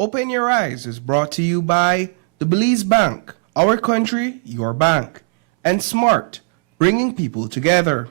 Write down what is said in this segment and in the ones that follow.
Open Your Eyes is brought to you by the Belize Bank, our country, your bank, and SMART, bringing people together.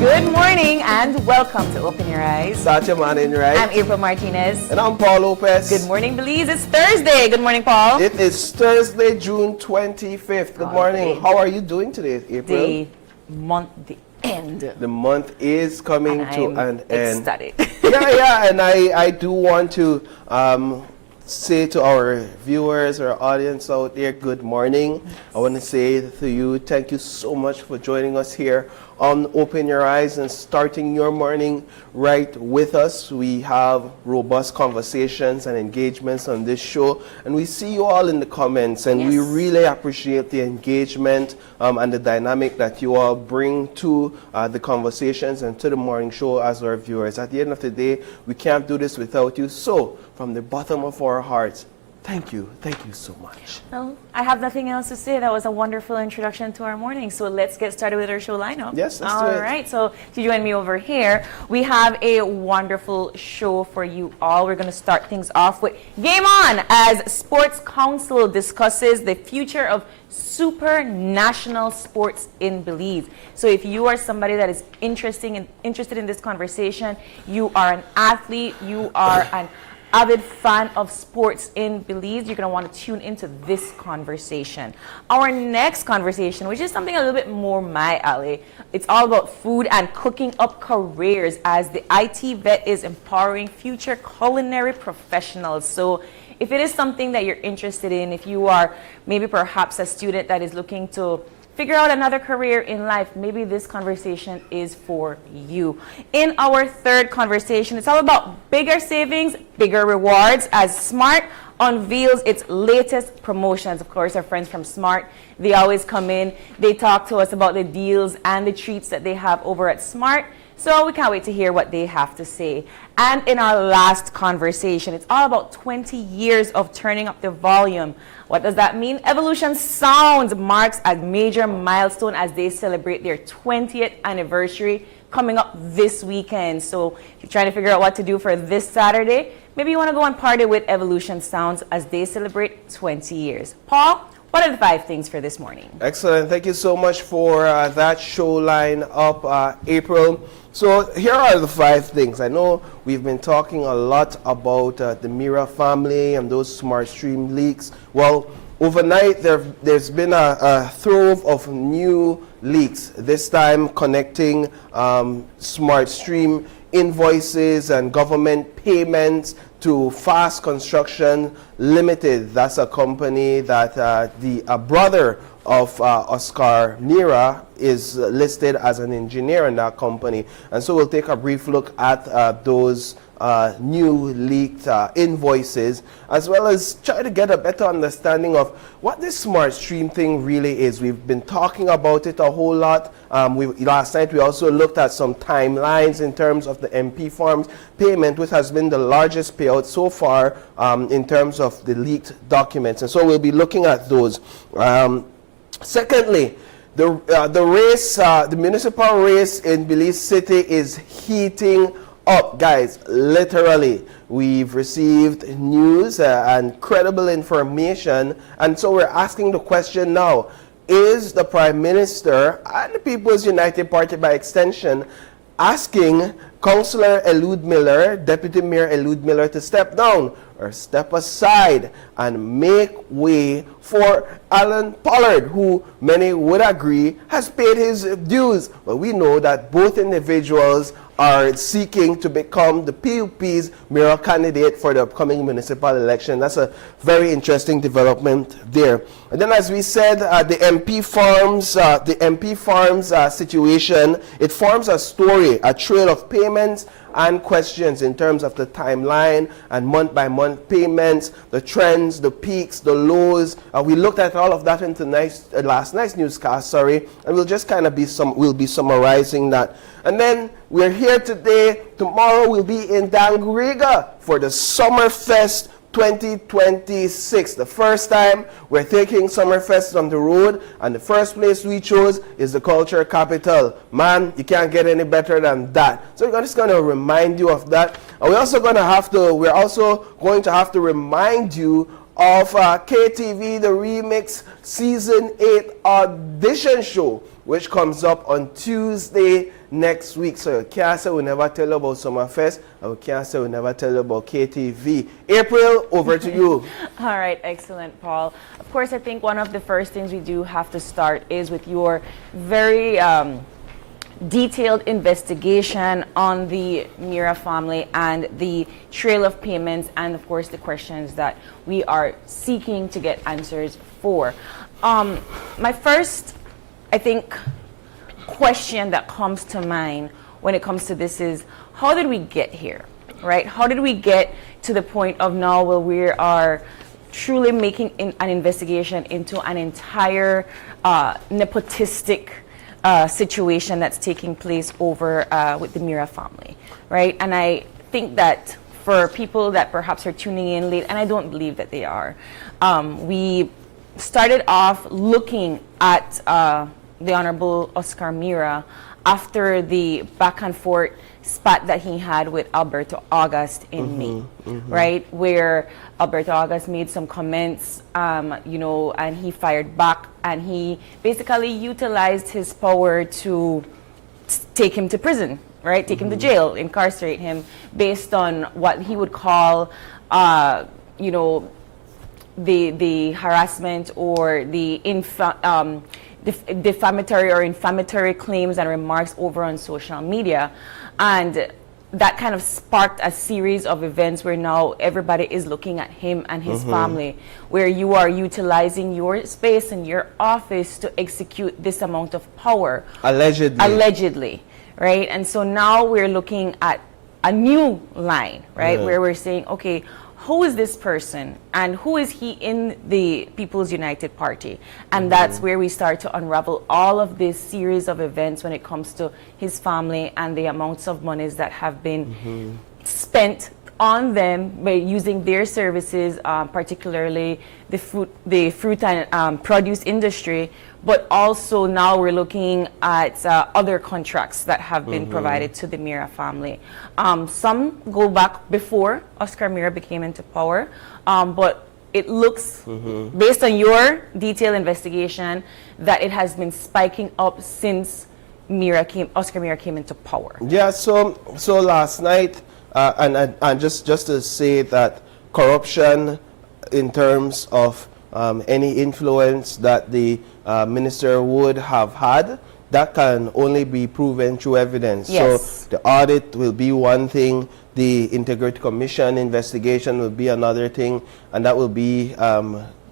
Good morning and welcome to Open Your Eyes. Start your morning right. I'm April Martinez. And I'm Paul Lopez. Good morning, Belize. It's Thursday. Good morning, Paul. It is Thursday, June 25th. Good morning. How are you doing today, April? The end. The month is coming to an end. Ecstatic. yeah, and I do want to say to our viewers, our audience out there, good morning. I want to say to you, thank you so much for joining us here on Open Your Eyes and starting your morning right with us. We have robust conversations and engagements on this show, and we see you all in the comments, and we really appreciate the engagement and the dynamic that you all bring to the conversations and to the morning show as our viewers. At the end of the day, we can't do this without you. So, from the bottom of our hearts, thank you so much. Well, I have nothing else to say. That was a wonderful introduction to our morning. So let's get started with our show lineup. Yes, let's do it. All right, so to join me over here, we have a wonderful show for you all. We're going to start things off with Game On as Sports Council discusses the future of supranational sports in Belize. So if you are somebody that is interested in this conversation, you are an athlete, you are an avid fan of sports in Belize, you're going to want to tune into this conversation. Our next conversation, which is something a little bit more my alley, it's all about food and cooking up careers as the ITVET is empowering future culinary professionals. So if it is something that you're interested in, if you are maybe perhaps a student that is looking to figure out another career in life, maybe this conversation is for you. In our third conversation, it's all about bigger savings, bigger rewards as SMART unveils its latest promotions. Of course, our friends from SMART, they always come in, they talk to us about the deals and the treats that they have over at SMART. So we can't wait to hear what they have to say. And in our last conversation, it's all about 20 years of turning up the volume. What does that mean? Evolution Sounds marks a major milestone as they celebrate their 20th anniversary coming up this weekend. So if you're trying to figure out what to do for this Saturday, maybe you want to go and party with Evolution Sounds as they celebrate 20 years. Paul, what are the 5 things for this morning? Excellent. Thank you so much for that show line up, April. So here are the 5 things. I know we've been talking a lot about the Mira family and those Smart Stream leaks. Well, overnight there's been a trove of new leaks, this time connecting Smart Stream invoices and government payments to Fast Construction Limited. That's a company that a brother of Oscar Mira is listed as an engineer in that company. And so we'll take a brief look at those new leaked invoices, as well as try to get a better understanding of what this Smart Stream thing really is. We've been talking about it a whole lot. Last night we also looked at some timelines in terms of the MP Farms payment, which has been the largest payout so far in terms of the leaked documents. And so we'll be looking at those. Secondly, the municipal race in Belize City is heating up, guys. Literally, we've received news and credible information, and so we're asking the question now: is the Prime Minister and the People's United Party, by extension, asking Councillor Elude Miller, Deputy Mayor Elude Miller, to step down? or step aside and make way for Alan Pollard, who many would agree has paid his dues. But we know that both individuals are seeking to become the PUP's mayoral candidate for the upcoming municipal election. That's a very interesting development there. And then, as we said, the MP Farms situation, it forms a story, a trail of payments and questions in terms of the timeline and month-by-month payments, the trends, the peaks, the lows. We looked at all of that into last night's newscast, and we'll just kind of we'll be summarizing that. And then we're here today. Tomorrow we'll be in Dangriga for the Summerfest 2026. The first time we're taking Summerfest on the road, and the first place we chose is the culture capital. Man, you can't get any better than that. So we're just going to remind you of that. And we're also going to have to remind you of KTV The Remix Season 8 audition show, which comes up on Tuesday next week. So you can't say we never tell you about Summerfest, and we can't say we never tell you about KTV. April, over to you. All right, excellent, Paul. Of course, I think one of the first things we do have to start is with your very detailed investigation on the Mira family and the trail of payments, and of course the questions that we are seeking to get answers for. My first, I think, question that comes to mind when it comes to this is, how did we get here, right? How did we get to the point of now where we are truly making an investigation into an entire nepotistic situation that's taking place over with the Mira family, right? And I think that for people that perhaps are tuning in late, and I don't believe that they are, we started off looking at the Honorable Oscar Mira after the back and forth spat that he had with Alberto August in May, right? Where Alberto August made some comments, and he fired back, and he basically utilized his power to take him to prison, right? Take him to jail, incarcerate him based on what he would call, the harassment or the defamatory or inflammatory claims and remarks over on social media. And that kind of sparked a series of events where now everybody is looking at him and his family, where you are utilizing your space and your office to execute this amount of power. Allegedly, right? And so now we're looking at a new line, right? Where we're saying, okay, who is this person and who is he in the People's United Party? And that's where we start to unravel all of this series of events when it comes to his family and the amounts of monies that have been spent on them by using their services, particularly the fruit and produce industry. But also now we're looking at other contracts that have been provided to the Mira family. Some go back before Oscar Mira became into power, but it looks, based on your detailed investigation, that it has been spiking up since Oscar Mira came into power. Yeah, so last night, and just to say that corruption in terms of any influence that the minister would have had, that can only be proven through evidence. Yes. So the audit will be one thing, the Integrity Commission investigation will be another thing, and that will be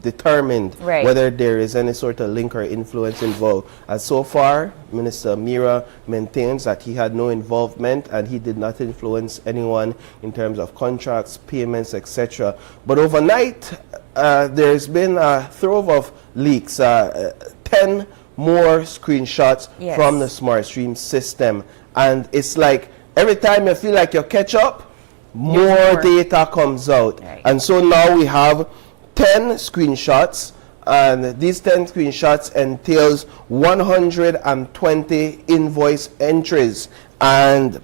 determined whether there is any sort of link or influence involved. And so far, Minister Mira maintains that he had no involvement and he did not influence anyone in terms of contracts, payments, etc. But overnight, there's been a trove of leaks, 10 more screenshots from the Smart Stream system. And it's like every time you feel like you catch up, more data comes out. And so now we have 10 screenshots, and these 10 screenshots entails 120 invoice entries. And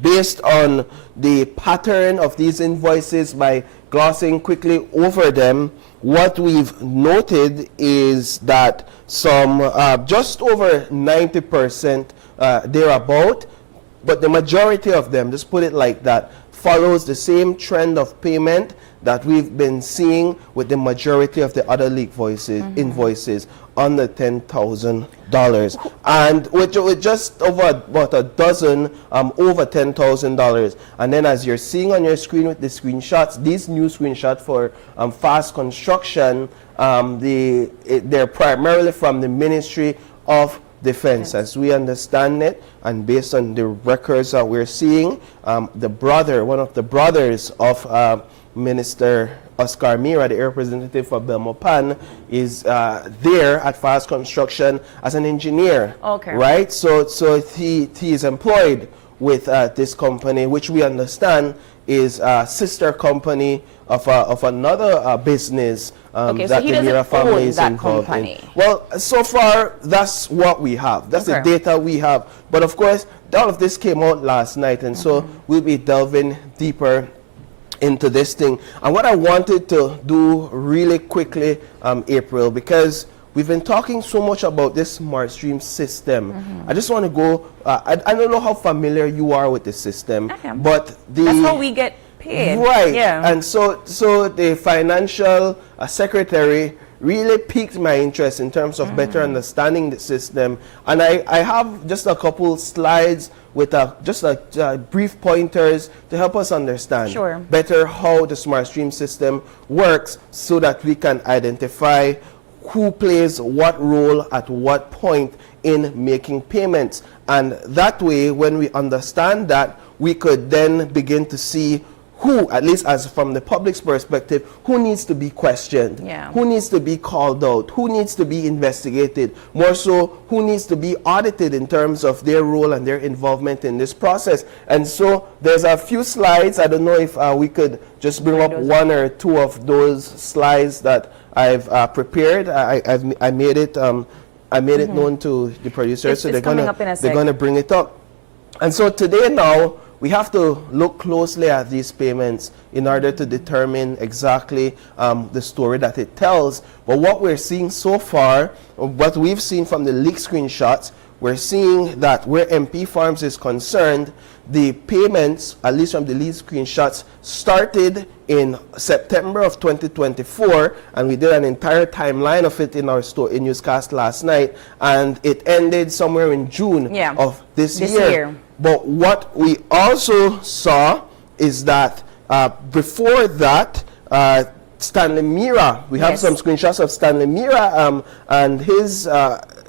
based on the pattern of these invoices, by glossing quickly over them, what we've noted is that some just over 90% thereabout, but the majority of them, just put it like that, follows the same trend of payment that we've been seeing with the majority of the other leak invoices under $10,000, and with just over about a dozen over $10,000. And then, as you're seeing on your screen with the screenshots, these new screenshots for fast construction, they're primarily from the Ministry of Defense, as we understand it, and based on the records that we're seeing, one of the brothers of Minister Oscar Mira, the representative for Belmopan, is there at Fast Construction as an engineer. Okay. Right? So he is employed with this company, which we understand is a sister company of another business Okay, so that he the Mira doesn't family own is that involved company. in. Well, so far, that's what we have. That's the Okay. data we have. But of course, all of this came out last night, and so we'll be delving deeper into this thing. And what I wanted to do really quickly, April, because we've been talking so much about this smart stream system. I just want to go, I don't know how familiar you are with the system, I am. but That's how we get paid. right. Yeah. And so the financial secretary really piqued my interest in terms of better understanding the system. And I have just a couple slides with just brief pointers to help us understand Sure. better how the smart stream system works, so that we can identify who plays what role at what point in making payments. And that way, when we understand that, we could then begin to see who, at least as from the public's perspective, who needs to be questioned, Yeah. who needs to be called out, who needs to be investigated, more so who needs to be audited in terms of their role and their involvement in this process. And so there's a few slides. I don't know if we could just bring up one or two of those slides that I've prepared. I made it known to the producers, so It's they're coming up in a sec. gonna bring it up. And so today now, we have to look closely at these payments in order to determine exactly the story that it tells. But what we're seeing so far, what we've seen from the leak screenshots, we're seeing that where MP Farms is concerned, the payments, at least from the leak screenshots, started in September of 2024, and we did an entire timeline of it in our newscast last night, and it ended somewhere in June of this year. But what we also saw is that before that, Stanley Mira, we have some screenshots of Stanley Mira and his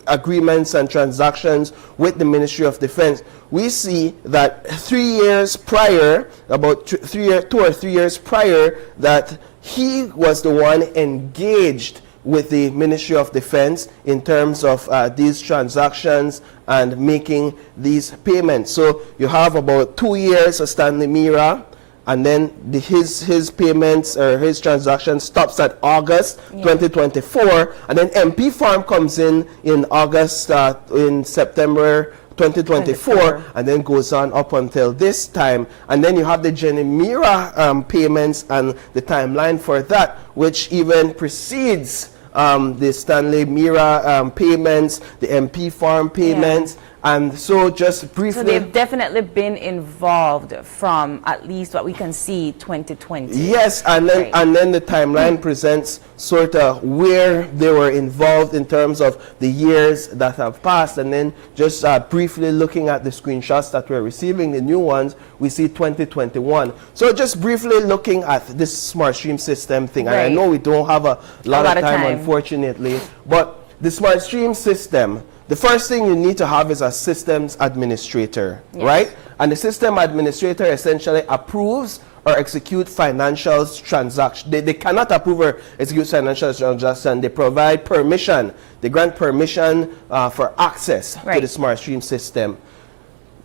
agreements and transactions with the Ministry of Defense. We see that 3 years prior, about 2 or 3 years prior, that he was the one engaged with the Ministry of Defense in terms of these transactions and making these payments. So you have about 2 years of Stanley Mira, and then his payments or his transaction stops at August 2024, and then MP Farm comes in August, in September 2024, and then goes on up until this time. And then you have the Jenny Mira payments and the timeline for that, which even precedes the Stanley Mira payments, the MP Farm payments. And so just briefly... So they've definitely been involved from at least what we can see 2020. Yes, and then the timeline presents sort of where they were involved in terms of the years that have passed. And then just briefly looking at the screenshots that we're receiving, the new ones, we see 2021. So just briefly looking at this smart stream system thing, and I know we don't have a lot of time, unfortunately, but the smart stream system, the first thing you need to have is a systems administrator, right? And the system administrator essentially approves or execute financial transactions. They cannot approve or execute financial transactions. They provide permission. They grant permission for access to the smart stream system.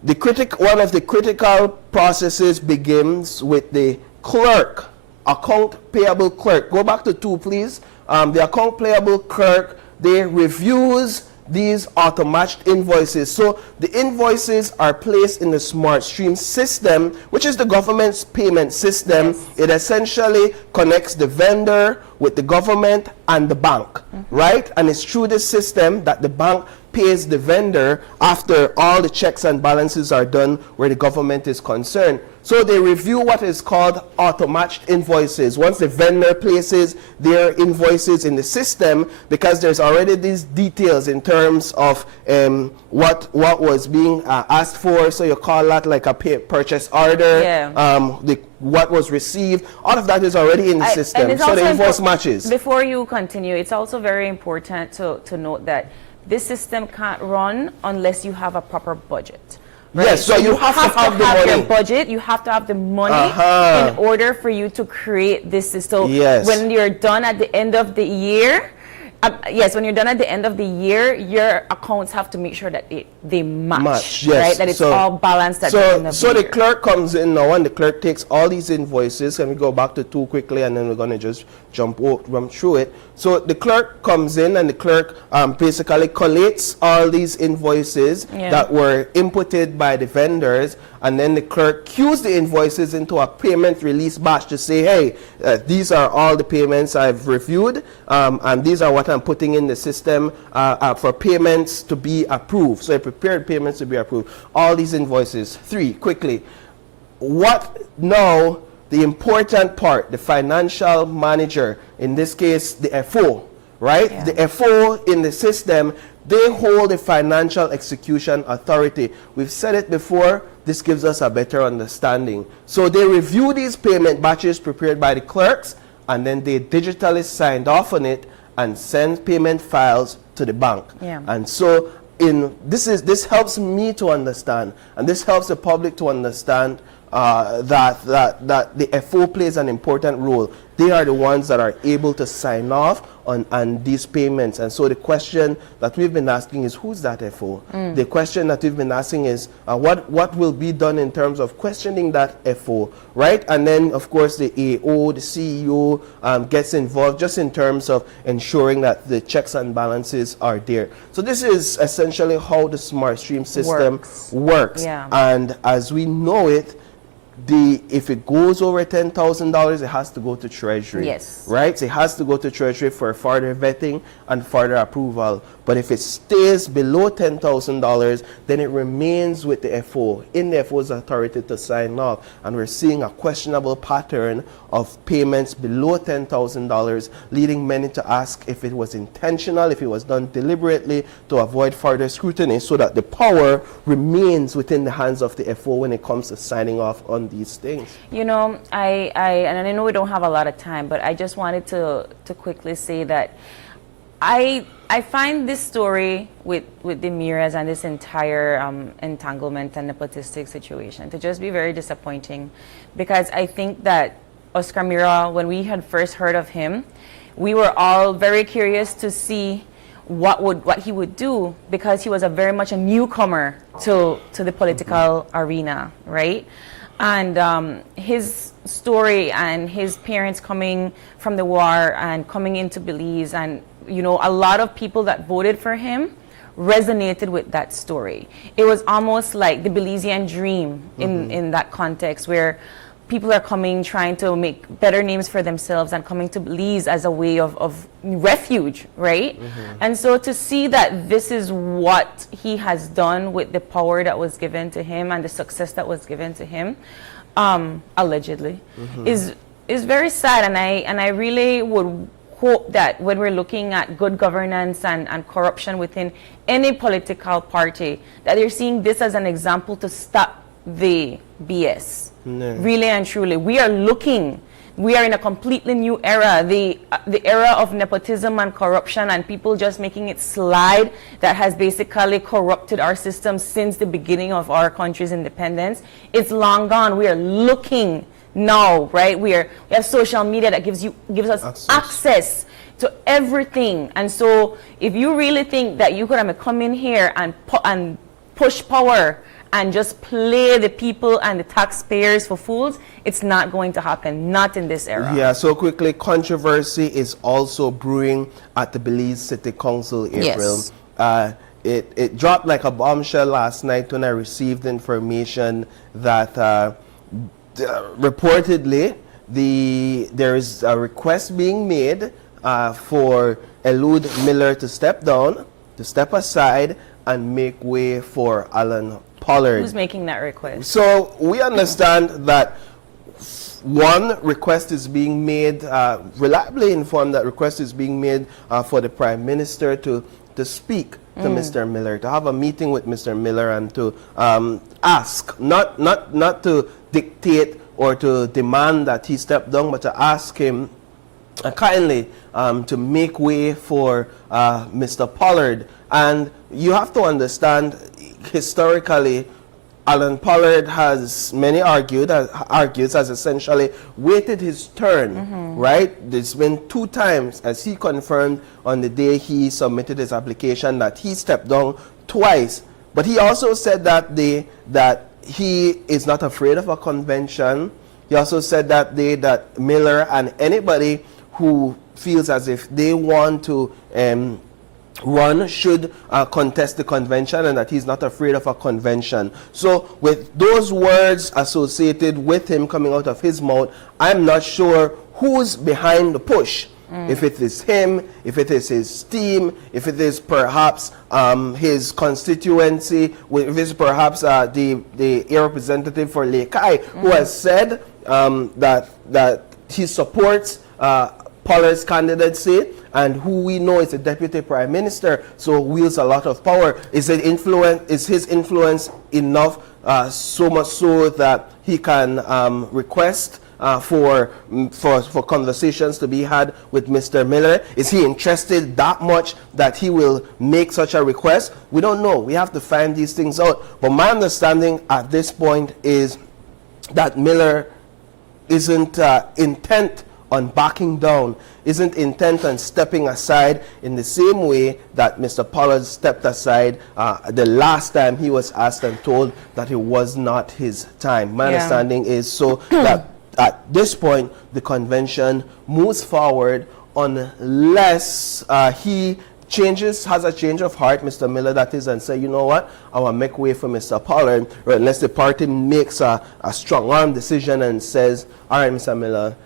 One of the critical processes begins with the clerk, account payable clerk. Go back to 2, please. The account payable clerk, they reviews these auto-matched invoices. So the invoices are placed in the smart stream system, which is the government's payment system. It essentially connects the vendor with the government and the bank, right? And it's through this system that the bank pays the vendor after all the checks and balances are done where the government is concerned. So they review what is called auto-matched invoices. Once the vendor places their invoices in the system, because there's already these details in terms of what was being asked for, so you call that like a purchase order, what was received, all of that is already in the system, so the invoice matches. Before you continue, it's also very important to note that this system can't run unless you have a proper budget. Right? Yes, so you have to have the money. Your budget, you have to have the money in order for you to create this system. Yes. When you're done at the end of the year, when you're done at the end of the year, your accounts have to make sure that they match, yes. Right? That it's all balanced at the end of the year. So the clerk comes in now, and the clerk takes all these invoices. Can we go back to 2 quickly, and then we're going to just run through it. So the clerk comes in, and the clerk basically collates all these invoices that were inputted by the vendors, and then the clerk queues the invoices into a payment release batch to say, hey, these are all the payments I've reviewed, and these are what I'm putting in the system for payments to be approved. So I prepared payments to be approved. All these invoices. 3, quickly. What now? The important part, the financial manager, in this case, the FO, right? Yeah. The FO in the system, they hold the financial execution authority. We've said it before, this gives us a better understanding. So they review these payment batches prepared by the clerks, and then they digitally signed off on it and send payment files to the bank. Yeah. And so this helps me to understand, and this helps the public to understand that the FO plays an important role. They are the ones that are able to sign off on these payments. And so the question that we've been asking is, who's that FO? The question that we've been asking is, what will be done in terms of questioning that FO, right? And then, of course, the AO, the CEO gets involved just in terms of ensuring that the checks and balances are there. So this is essentially how the Smart Stream system works. Yeah. And as we know it, if it goes over $10,000, it has to go to Treasury. Yes. Right? So it has to go to Treasury for further vetting and further approval. But if it stays below $10,000, then it remains with the FO, in the FO's authority to sign off. And we're seeing a questionable pattern of payments below $10,000, leading many to ask if it was intentional, if it was done deliberately to avoid further scrutiny, so that the power remains within the hands of the FO when it comes to signing off on these things. You know, and I know we don't have a lot of time, but I just wanted to quickly say that I find this story with the Miras and this entire entanglement and nepotistic situation to just be very disappointing, because I think that Oscar Mira, when we had first heard of him, we were all very curious to see what he would do, because he was very much a newcomer to the political arena, right? And his story and his parents coming from the war and coming into Belize, and you know, a lot of people that voted for him resonated with that story. It was almost like the Belizean dream in that context, where people are coming, trying to make better names for themselves and coming to Belize as a way of refuge, right? And so to see that this is what he has done with the power that was given to him and the success that was given to him, allegedly, is very sad. And I really would hope that when we're looking at good governance and corruption within any political party, that they're seeing this as an example to stop the BS. No. Really and truly, we are in a completely new era, the era of nepotism and corruption and people just making it slide, that has basically corrupted our system since the beginning of our country's independence. It's long gone. We are looking now, right? We have social media that gives us access to everything. And so if you really think that you could come in here and push power and just play the people and the taxpayers for fools, it's not going to happen, not in this era. Yeah, so quickly, controversy is also brewing at the Belize City Council, April. Yes. It dropped like a bombshell last night when I received information that reportedly there is a request being made for Elude Miller to step down, to step aside and make way for Alan Pollard. Who's making that request? So we understand that one request is being made, reliably informed that request is being made for the Prime Minister to speak to Mr. Miller, to have a meeting with Mr. Miller and to ask, not to dictate or to demand that he step down, but to ask him kindly to make way for Mr. Pollard. And you have to understand, historically, Alan Pollard has, many argues, has essentially waited his turn, right? There's been 2 times, as he confirmed on the day he submitted his application, that he stepped down twice. But he also said that day that he is not afraid of a convention. He also said that day that Miller and anybody who feels as if they want to run should contest the convention, and that he's not afraid of a convention. So with those words associated with him coming out of his mouth, I'm not sure who's behind the push. If it is him, if it is his team, if it is perhaps his constituency, if it's perhaps the representative for Lekai, who has said that he supports Pollard's candidacy, and who we know is a deputy prime minister, so wields a lot of power. Is his influence enough, so much so that he can request for conversations to be had with Mr. Miller? Is he interested that much that he will make such a request? We don't know. We have to find these things out. But my understanding at this point is that Miller isn't intent on backing down, isn't intent on stepping aside in the same way that Mr. Pollard stepped aside the last time he was asked and told that it was not his time. My understanding is so that at this point the convention moves forward unless he has a change of heart, Mr. Miller, that is, and say, you know what, I want to make way for Mr. Pollard, or unless the party makes a strong arm decision and says, all right, Mr. Miller,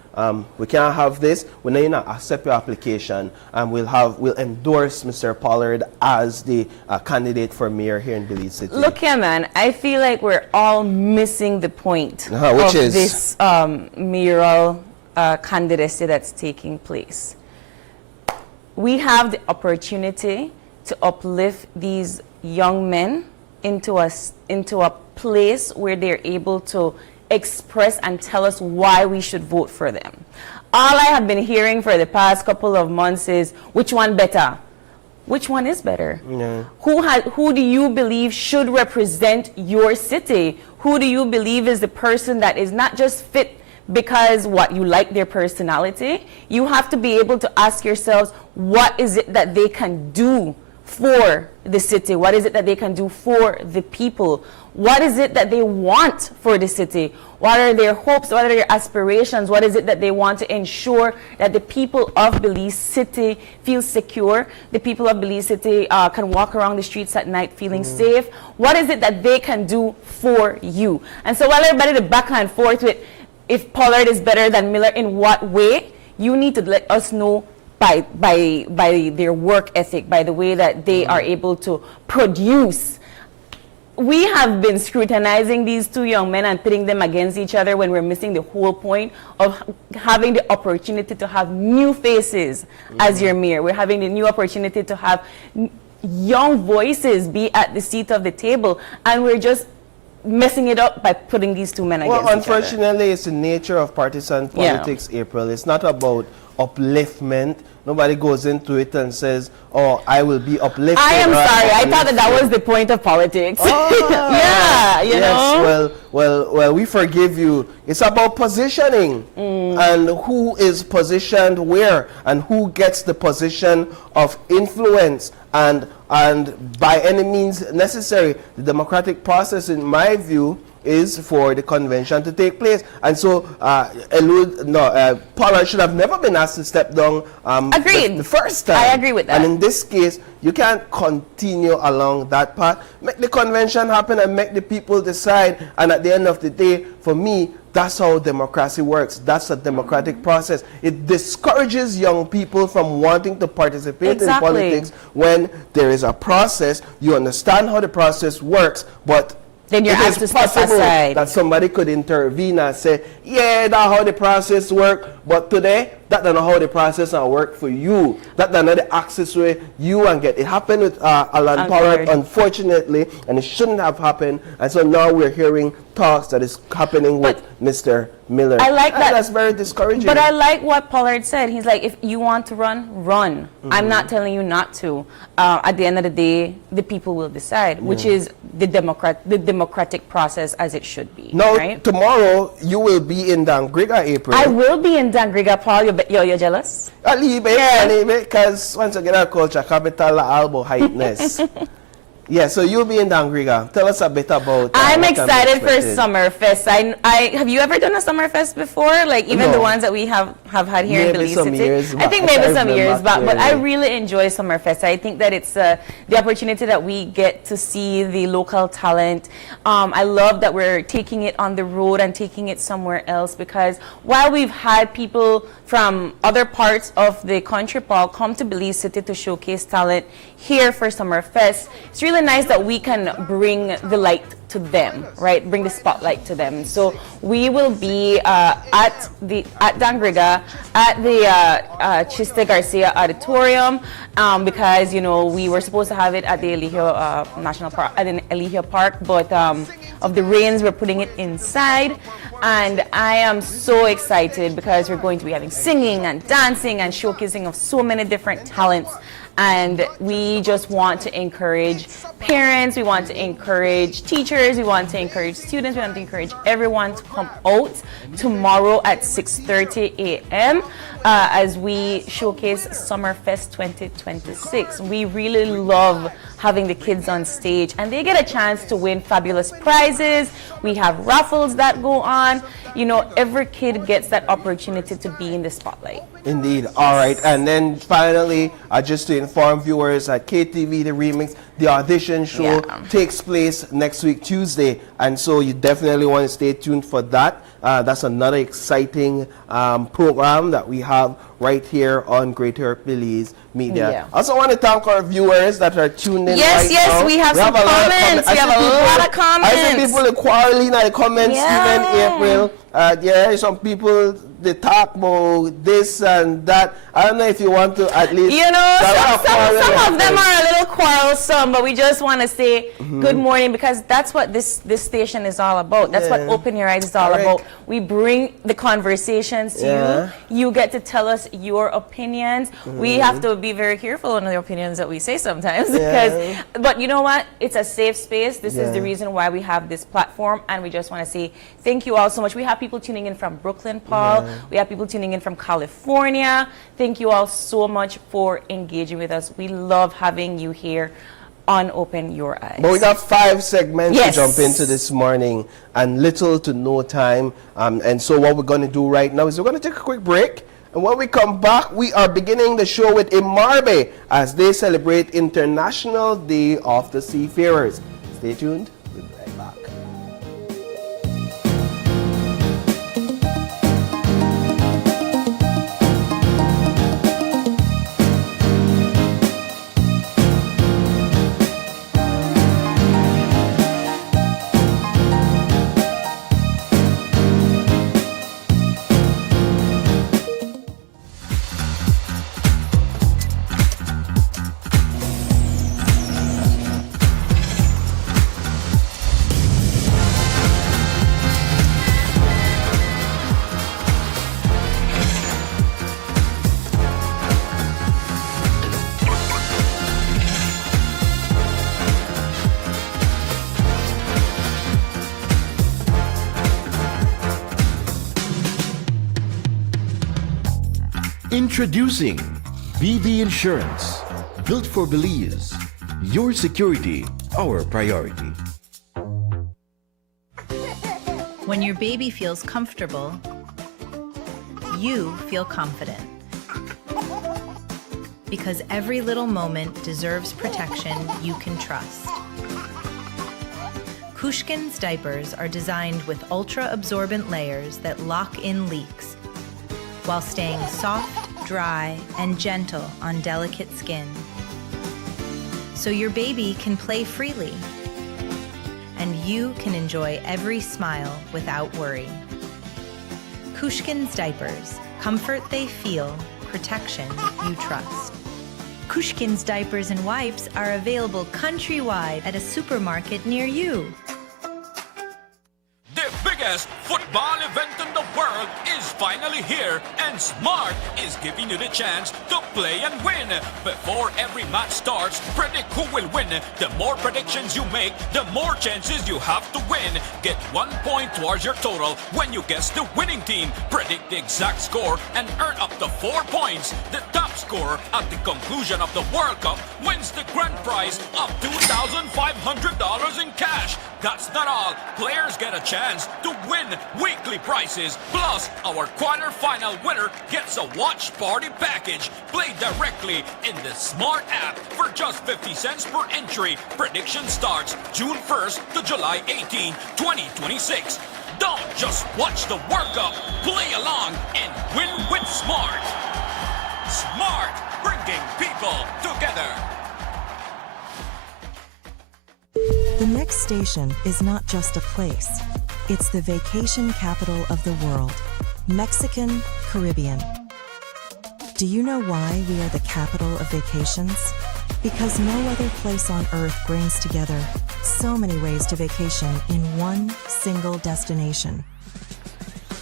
we can't have this. We need to accept your application, and we'll endorse Mr. Pollard as the candidate for mayor here in Belize City. Look here, man. I feel like we're all missing the point which is this mayoral candidacy that's taking place. We have the opportunity to uplift these young men into a place where they're able to express and tell us why we should vote for them. All I have been hearing for the past couple of months is, which one better? Which one is better? Yeah. Who do you believe should represent your city? Who do you believe is the person that is not just fit because what you like their personality? You have to be able to ask yourselves, what is it that they can do for the city? What is it that they can do for the people? What is it that they want for the city? What are their hopes? What are their aspirations? What is it that they want to ensure that the people of Belize City feel secure? The people of Belize City can walk around the streets at night feeling safe. What is it that they can do for you? And so while everybody the back and forth with if Pollard is better than Miller, in what way, you need to let us know by their work ethic, by the way that they are able to produce. We have been scrutinizing these 2 young men and pitting them against each other when we're missing the whole point of having the opportunity to have new faces as your mayor. We're having the new opportunity to have young voices be at the seat of the table, and we're just messing it up by putting these 2 men against each other. Well, unfortunately, it's the nature of partisan politics, April. It's not about upliftment. Nobody goes into it and says, oh, I will be uplifted. I am sorry. I thought that was the point of politics. Yeah, you know? Well, we forgive you. It's about positioning and who is positioned where and who gets the position of influence. And by any means necessary, the democratic process, in my view, is for the convention to take place. And so, Pollard should have never been asked to step down Agreed. The first time. I agree with that. And in this case, you can't continue along that path. Make the convention happen and make the people decide. And at the end of the day, for me, that's how democracy works. That's a democratic process. It discourages young people from wanting to participate in politics when there is a process. You understand how the process works, but then you're asked to step aside. That somebody could intervene and say, yeah, that's how the process works, but today, that's not how the process will work for you. That's not the access way you and get. It happened with Alan Pollard, unfortunately, and it shouldn't have happened. And so now we're hearing talks that is happening with Mr. Miller. I like that. That's very discouraging. But I like what Pollard said. He's like, if you want to run, run. I'm not telling you not to. At the end of the day, the people will decide, which is the democratic process as it should be. Now, right? tomorrow, you will be in Dangriga, April. I will be in Dangriga, Paul. You're jealous? A little bit, because once again, our culture, capital, albo, heightness. Yeah, so you'll be in Dangriga. Tell us a bit about I'm excited for Summerfest. Have you ever done a Summerfest before? Like even the ones that we have had here in Belize City? Years, I think maybe some years back, but I really enjoy Summerfest. I think that it's the opportunity that we get to see the local talent. I love that we're taking it on the road and taking it somewhere else, because while we've had people from other parts of the country, Paul, come to Belize City to showcase talent here for Summerfest, it's really nice that we can bring the light to them, right? Bring the spotlight to them. So we will be at Dangriga at the Chiste Garcia Auditorium because we were supposed to have it at the Eligio National Park, at the Eligio Park, but of the rains, we're putting it inside. And I am so excited because we're going to be having singing and dancing and showcasing of so many different talents. And we just want to encourage parents, we want to encourage teachers, we want to encourage students, we want to encourage everyone to come out tomorrow at 6:30 a.m. As we showcase Summerfest 2026. We really love having the kids on stage, and they get a chance to win fabulous prizes. We have raffles that go on. Every kid gets that opportunity to be in the spotlight. Indeed. All right. And then finally, just to inform viewers at KTV, the remix, the audition show takes place next week, Tuesday. And so you definitely want to stay tuned for that. That's another exciting program that we have right here on Greater Belize Media. Yeah. I also want to thank our viewers that are tuned in yes, now. We have some comments. We have a lot of comments. I see people quarreling in the comments, even April. Some people, they talk about this and that. I don't know if you want to at least... some of them are a little quarrelsome, but we just want to say good morning, because that's what this station is all about. That's what Open Your Eyes is all about. We bring the conversations to you. You get to tell us your opinions. We have to be very careful on the opinions that we say sometimes. But you know what? It's a safe space. This is the reason why we have this platform, and we just want to say thank you all so much. We have people tuning in from Brooklyn, Paul. We have people tuning in from California. Thank you all so much for engaging with us. We love having you here on Open Your Eyes. But we got 5 segments to jump into this morning, and little to no time. And so what we're going to do right now is we're going to take a quick break. And when we come back, we are beginning the show with Imarbe as they celebrate International Day of the Seafarers. Stay tuned. We'll be right back. Introducing BB Insurance, built for Belize. Your security, our priority. When your baby feels comfortable, you feel confident. Because every little moment deserves protection you can trust. Cushkin's diapers are designed with ultra-absorbent layers that lock in leaks while staying soft, dry, and gentle on delicate skin. So your baby can play freely, and you can enjoy every smile without worry. Cushkin's diapers, comfort they feel, protection you trust. Cushkin's diapers and wipes are available countrywide at a supermarket near you. The biggest football event in the world is finally here, and Smart is giving you the chance to play and win. Before every match starts, predict who will win. The more predictions you make, the more chances you have to win. Get 1 point towards your total when you guess the winning team. Predict the exact score and earn up to 4 points. The top scorer at the conclusion of the World Cup wins the grand prize of $2,500 in cash. That's not all. Players get a chance to win weekly prizes. Plus, our quarter-final winner gets a watch party package. Play directly in the Smart app for just 50 cents per entry. Prediction starts June 1st to July 18, 2026. Don't just watch the World Cup. Play along and win with Smart. Smart, bringing people together. The next station is not just a place. It's the vacation capital of the world, Mexican Caribbean. Do you know why we are the capital of vacations? Because no other place on earth brings together so many ways to vacation in one single destination.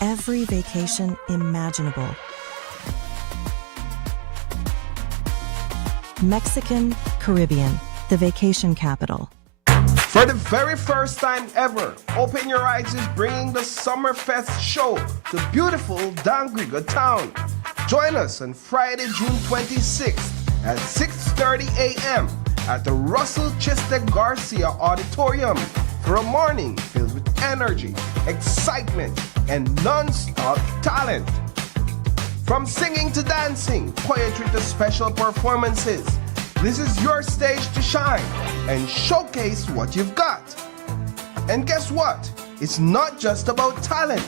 Every vacation imaginable. Mexican Caribbean, the vacation capital. For the very first time ever, Open Your Eyes is bringing the Summerfest show to beautiful Dangriga town. Join us on Friday, June 26th at 6:30 a.m. at the Russell Chester Garcia Auditorium for a morning filled with energy, excitement, and non-stop talent. From singing to dancing, poetry to special performances, this is your stage to shine and showcase what you've got. And guess what? It's not just about talent.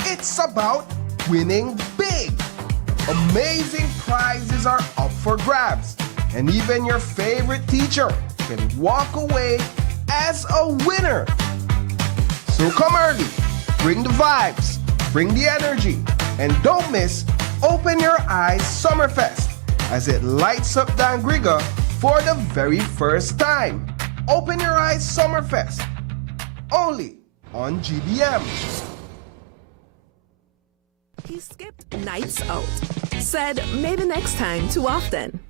It's about winning big. Amazing prizes are up for grabs. And even your favorite teacher can walk away as a winner. So come early, bring the vibes, bring the energy, and don't miss Open Your Eyes Summerfest as it lights up Dangriga for the very first time. Open Your Eyes Summerfest, only on GBM. He skipped nights out, said maybe next time too often.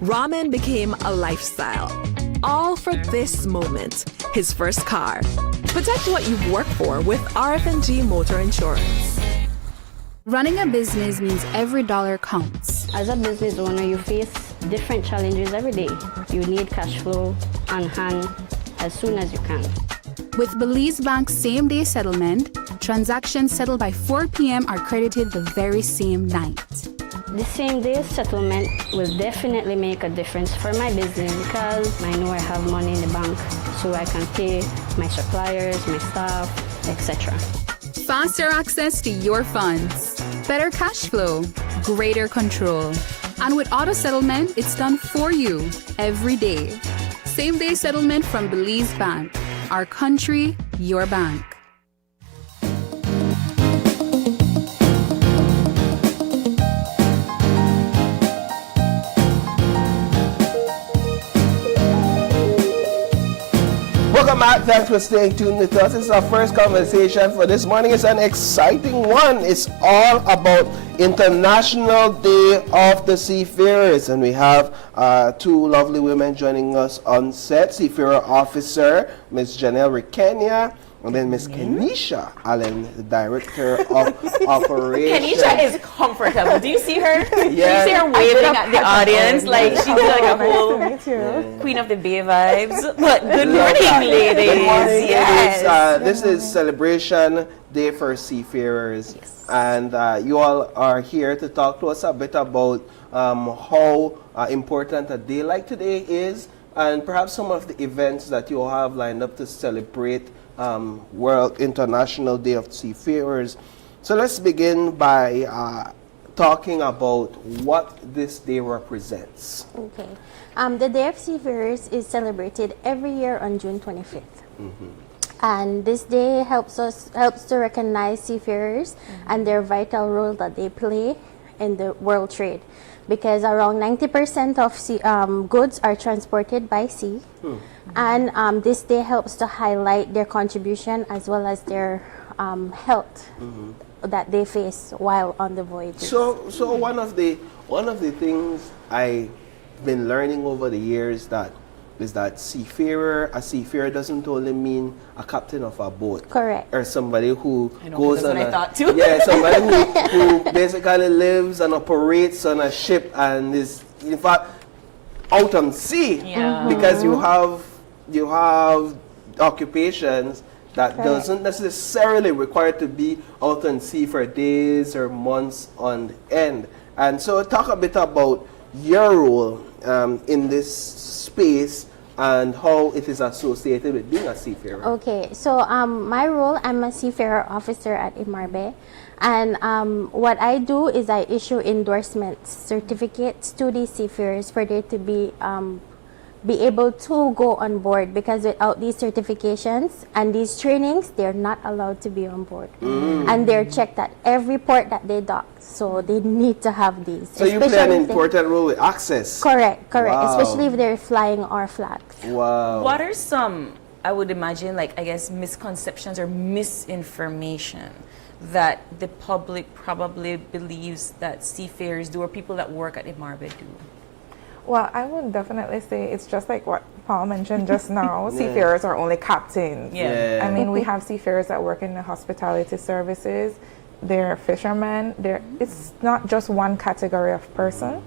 Ramen became a lifestyle, all for this moment, his first car. Protect what you've worked for with RF&G Motor Insurance. Running a business means every dollar counts. As a business owner, you face different challenges every day. You need cash flow on hand as soon as you can. With Belize Bank's same-day settlement, transactions settled by 4 p.m. are credited the very same night. The same-day settlement will definitely make a difference for my business because I know I have money in the bank so I can pay my suppliers, my staff, etc. Faster access to your funds, better cash flow, greater control. And with auto settlement, it's done for you every day. Same-day settlement from Belize Bank. Our country, your bank. Welcome back. Thanks for staying tuned with us. This is our first conversation for this morning. It's an exciting one. It's all about International Day of the Seafarers. And we have two lovely women joining us on set. Seafarer Officer, Ms. Janelle Rikenya, And then Miss Kenisha Allen, the Director of Operations. Kenisha is comfortable. Do you see her? Yeah. Do you see her waving at the audience like she's like a whole Nice to meet you. Queen of the Bay vibes? But good morning, ladies. Good morning, Yes. ladies. This is Celebration Day for Seafarers. Yes. And you all are here to talk to us a bit about how important a day like today is, and perhaps some of the events that you all have lined up to celebrate World International Day of Seafarers. So let's begin by talking about what this day represents. Okay. The Day of Seafarers is celebrated every year on June 25th. And this day helps to recognize seafarers and their vital role that they play in the world trade, because around 90% of goods are transported by sea. And this day helps to highlight their contribution as well as their health that they face while on the voyage. So one of the things I've been learning over the years is that a seafarer doesn't only mean a captain of a boat. Correct. Or somebody who goes that's on what I thought too. Yeah, somebody who basically lives and operates on a ship and is in fact out on sea. Yeah. Because you have occupations that doesn't necessarily require to be out on sea for days or months on end. And so talk a bit about your role in this space and how it is associated with being a seafarer. Okay, so my role, I'm a seafarer officer at Imarbe, and what I do is I issue endorsements, certificates to these seafarers for they to be able to go on board, because without these certifications and these trainings, they're not allowed to be on board. And they're checked at every port that they dock, so they need to have these. So you play an important role with access. Correct, Wow. especially if they're flying our flags. Wow. What are some, I would imagine, like, I guess, misconceptions or misinformation that the public probably believes that seafarers do or people that work at Imarbe do? Well, I would definitely say it's just like what Paul mentioned just now. Seafarers are only captains. Yeah. I mean, we have seafarers that work in the hospitality services. They're fishermen. It's not just one category of person,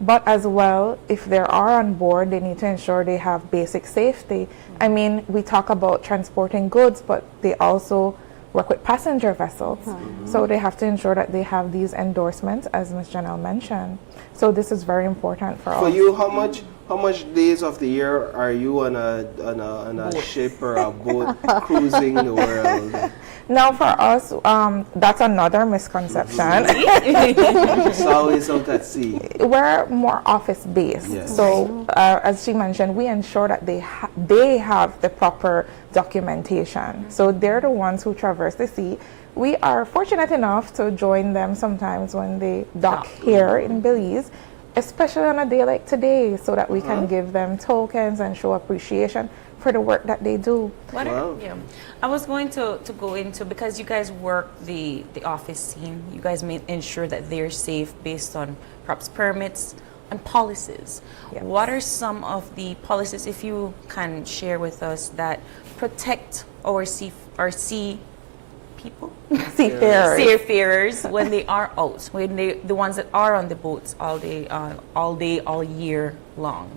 but as well, if they are on board, they need to ensure they have basic safety. I mean, we talk about transporting goods, but they also work with passenger vessels. So they have to ensure that they have these endorsements, as Ms. Janelle mentioned. So this is very important for us. For you, how much days of the year are you on a ship or a boat cruising the world? Now for us, that's another misconception. It's always out at sea. We're more office-based. Yes. So as she mentioned, we ensure that they have the proper documentation. So they're the ones who traverse the sea. We are fortunate enough to join them sometimes when they dock here in Belize, especially on a day like today, so that we can give them tokens and show appreciation for the work that they do. I was going to go into, because you guys work the office scene, you guys may ensure that they're safe based on perhaps permits and policies. Yes. What are some of the policies, if you can share with us, that protect our sea people? Seafarers when they are out, when the ones that are on the boats all day, all year long?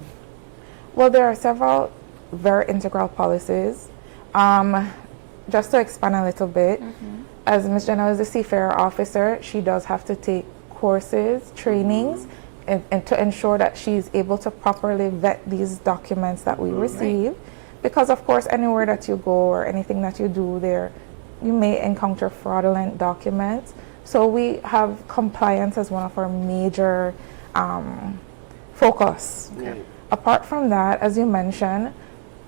Well, there are several very integral policies. Just to expand a little bit, as Ms. Janelle is a seafarer officer, she does have to take courses, trainings, and to ensure that she's able to properly vet these documents that we receive. Because of course, anywhere that you go or anything that you do there, you may encounter fraudulent documents. So we have compliance as one of our major focus. Apart from that, as you mentioned,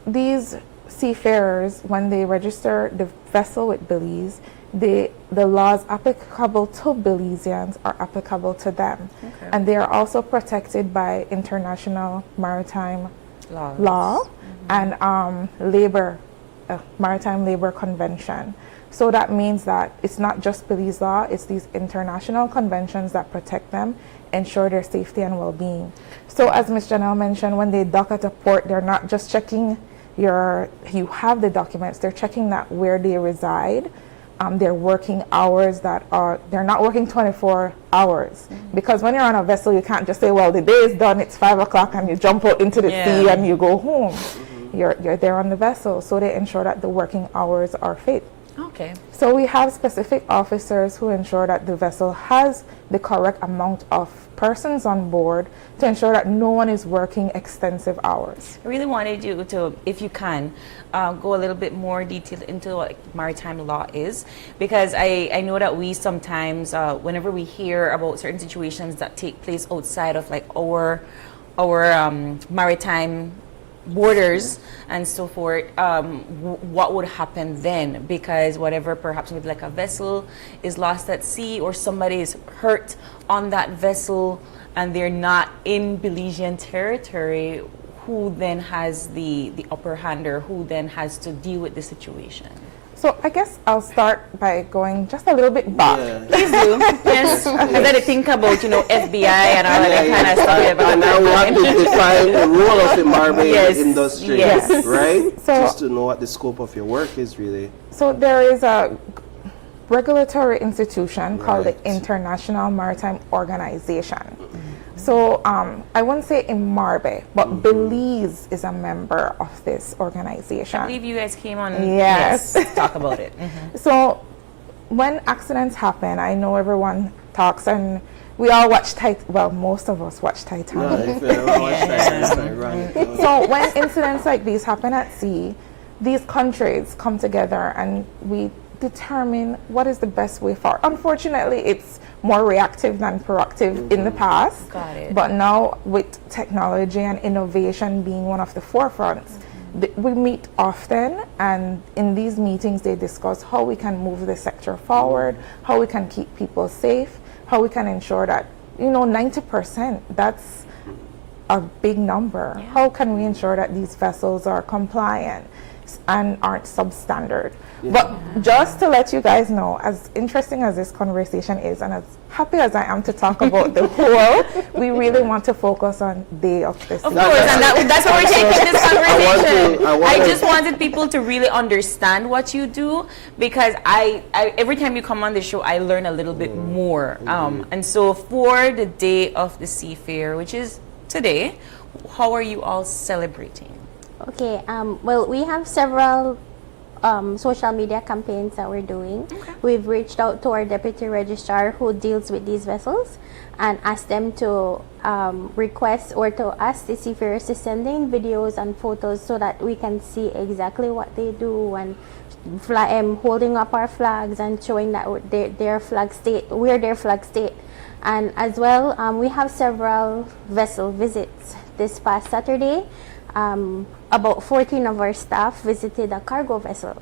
these seafarers, when they register the vessel with Belize, the laws applicable to Belizeans are applicable to them. And they are also protected by international maritime law and maritime labor convention. So that means that it's not just Belize law, it's these international conventions that protect them, ensure their safety and well-being. So as Ms. Janelle mentioned, when they dock at a port, they're not just checking you have the documents. They're checking that where they reside, their working hours they're not working 24 hours. Because when you're on a vessel, you can't just say, well, the day is done, it's 5 o'clock, and you jump out into the sea and you go home. You're there on the vessel, so they ensure that the working hours are fit. Okay. So we have specific officers who ensure that the vessel has the correct amount of persons on board to ensure that no one is working extensive hours. I really wanted you to, if you can, go a little bit more detailed into what maritime law is, because I know that we sometimes, whenever we hear about certain situations that take place outside of like our maritime borders and so forth, what would happen then? Because whatever, perhaps maybe like a vessel is lost at sea or somebody is hurt on that vessel and they're not in Belizean territory, who then has the upper hand, or who then has to deal with the situation? So I guess I'll start by going just a little bit back. Please do. Yes. I got to think about, FBI and all that kind of stuff. And now we have to define the role of the maritime industry, right? So, just to know what the scope of your work is really. So there is a regulatory institution called the International Maritime Organization. So I wouldn't say in Marbe, but Belize is a member of this organization. I believe you guys came on to talk about it. So when accidents happen, I know everyone talks, and we all watch most of us watch Titanic. So when incidents like these happen at sea, these countries come together and we determine what is the best way forward. Unfortunately, it's more reactive than proactive in the past. Got it. But now with technology and innovation being one of the forefronts, we meet often, and in these meetings they discuss how we can move the sector forward, how we can keep people safe, how we can ensure that, 90%, that's a big number. How can we ensure that these vessels are compliant and aren't substandard? But just to let you guys know, as interesting as this conversation is, and as happy as I am to talk about the whole, we really want to focus on day of the sea. Of course, and that's why we're taking this conversation. I just wanted people to really understand what you do, because I every time you come on the show, I learn a little bit more. And so for the Day of the Seafarer, which is today, how are you all celebrating? Okay, well, we have several social media campaigns that we're doing. We've reached out to our deputy registrar who deals with these vessels and asked them to request or to ask the seafarers to send in videos and photos so that we can see exactly what they do, and holding up our flags and showing that we're their flag state. And as well, we have several vessel visits. This past Saturday, about 14 of our staff visited a cargo vessel,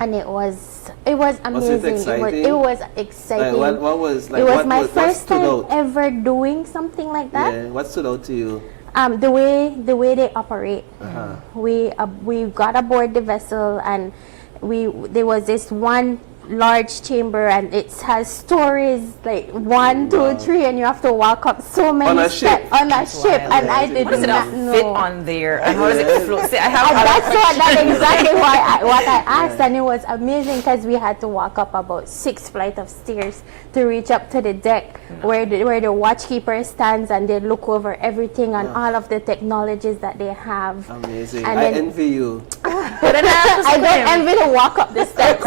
and it was amazing. Was it exciting? It was exciting. What was like? It was what, my what first stood time out? ever doing something like that. Yeah. What stood out to you? The way they operate. We got aboard the vessel, and there was this one large chamber, and it has stories like 1, 2, 3, and you have to walk up so many steps on a ship. And I did not know. Fit on there, and how does it float? See, that's exactly what I asked, and it was amazing because we had to walk up about 6 flights of stairs to reach up to the deck where the watchkeeper stands, and they look over everything and all of the technologies that they have. Amazing. And I envy you. I don't envy to walk up the steps.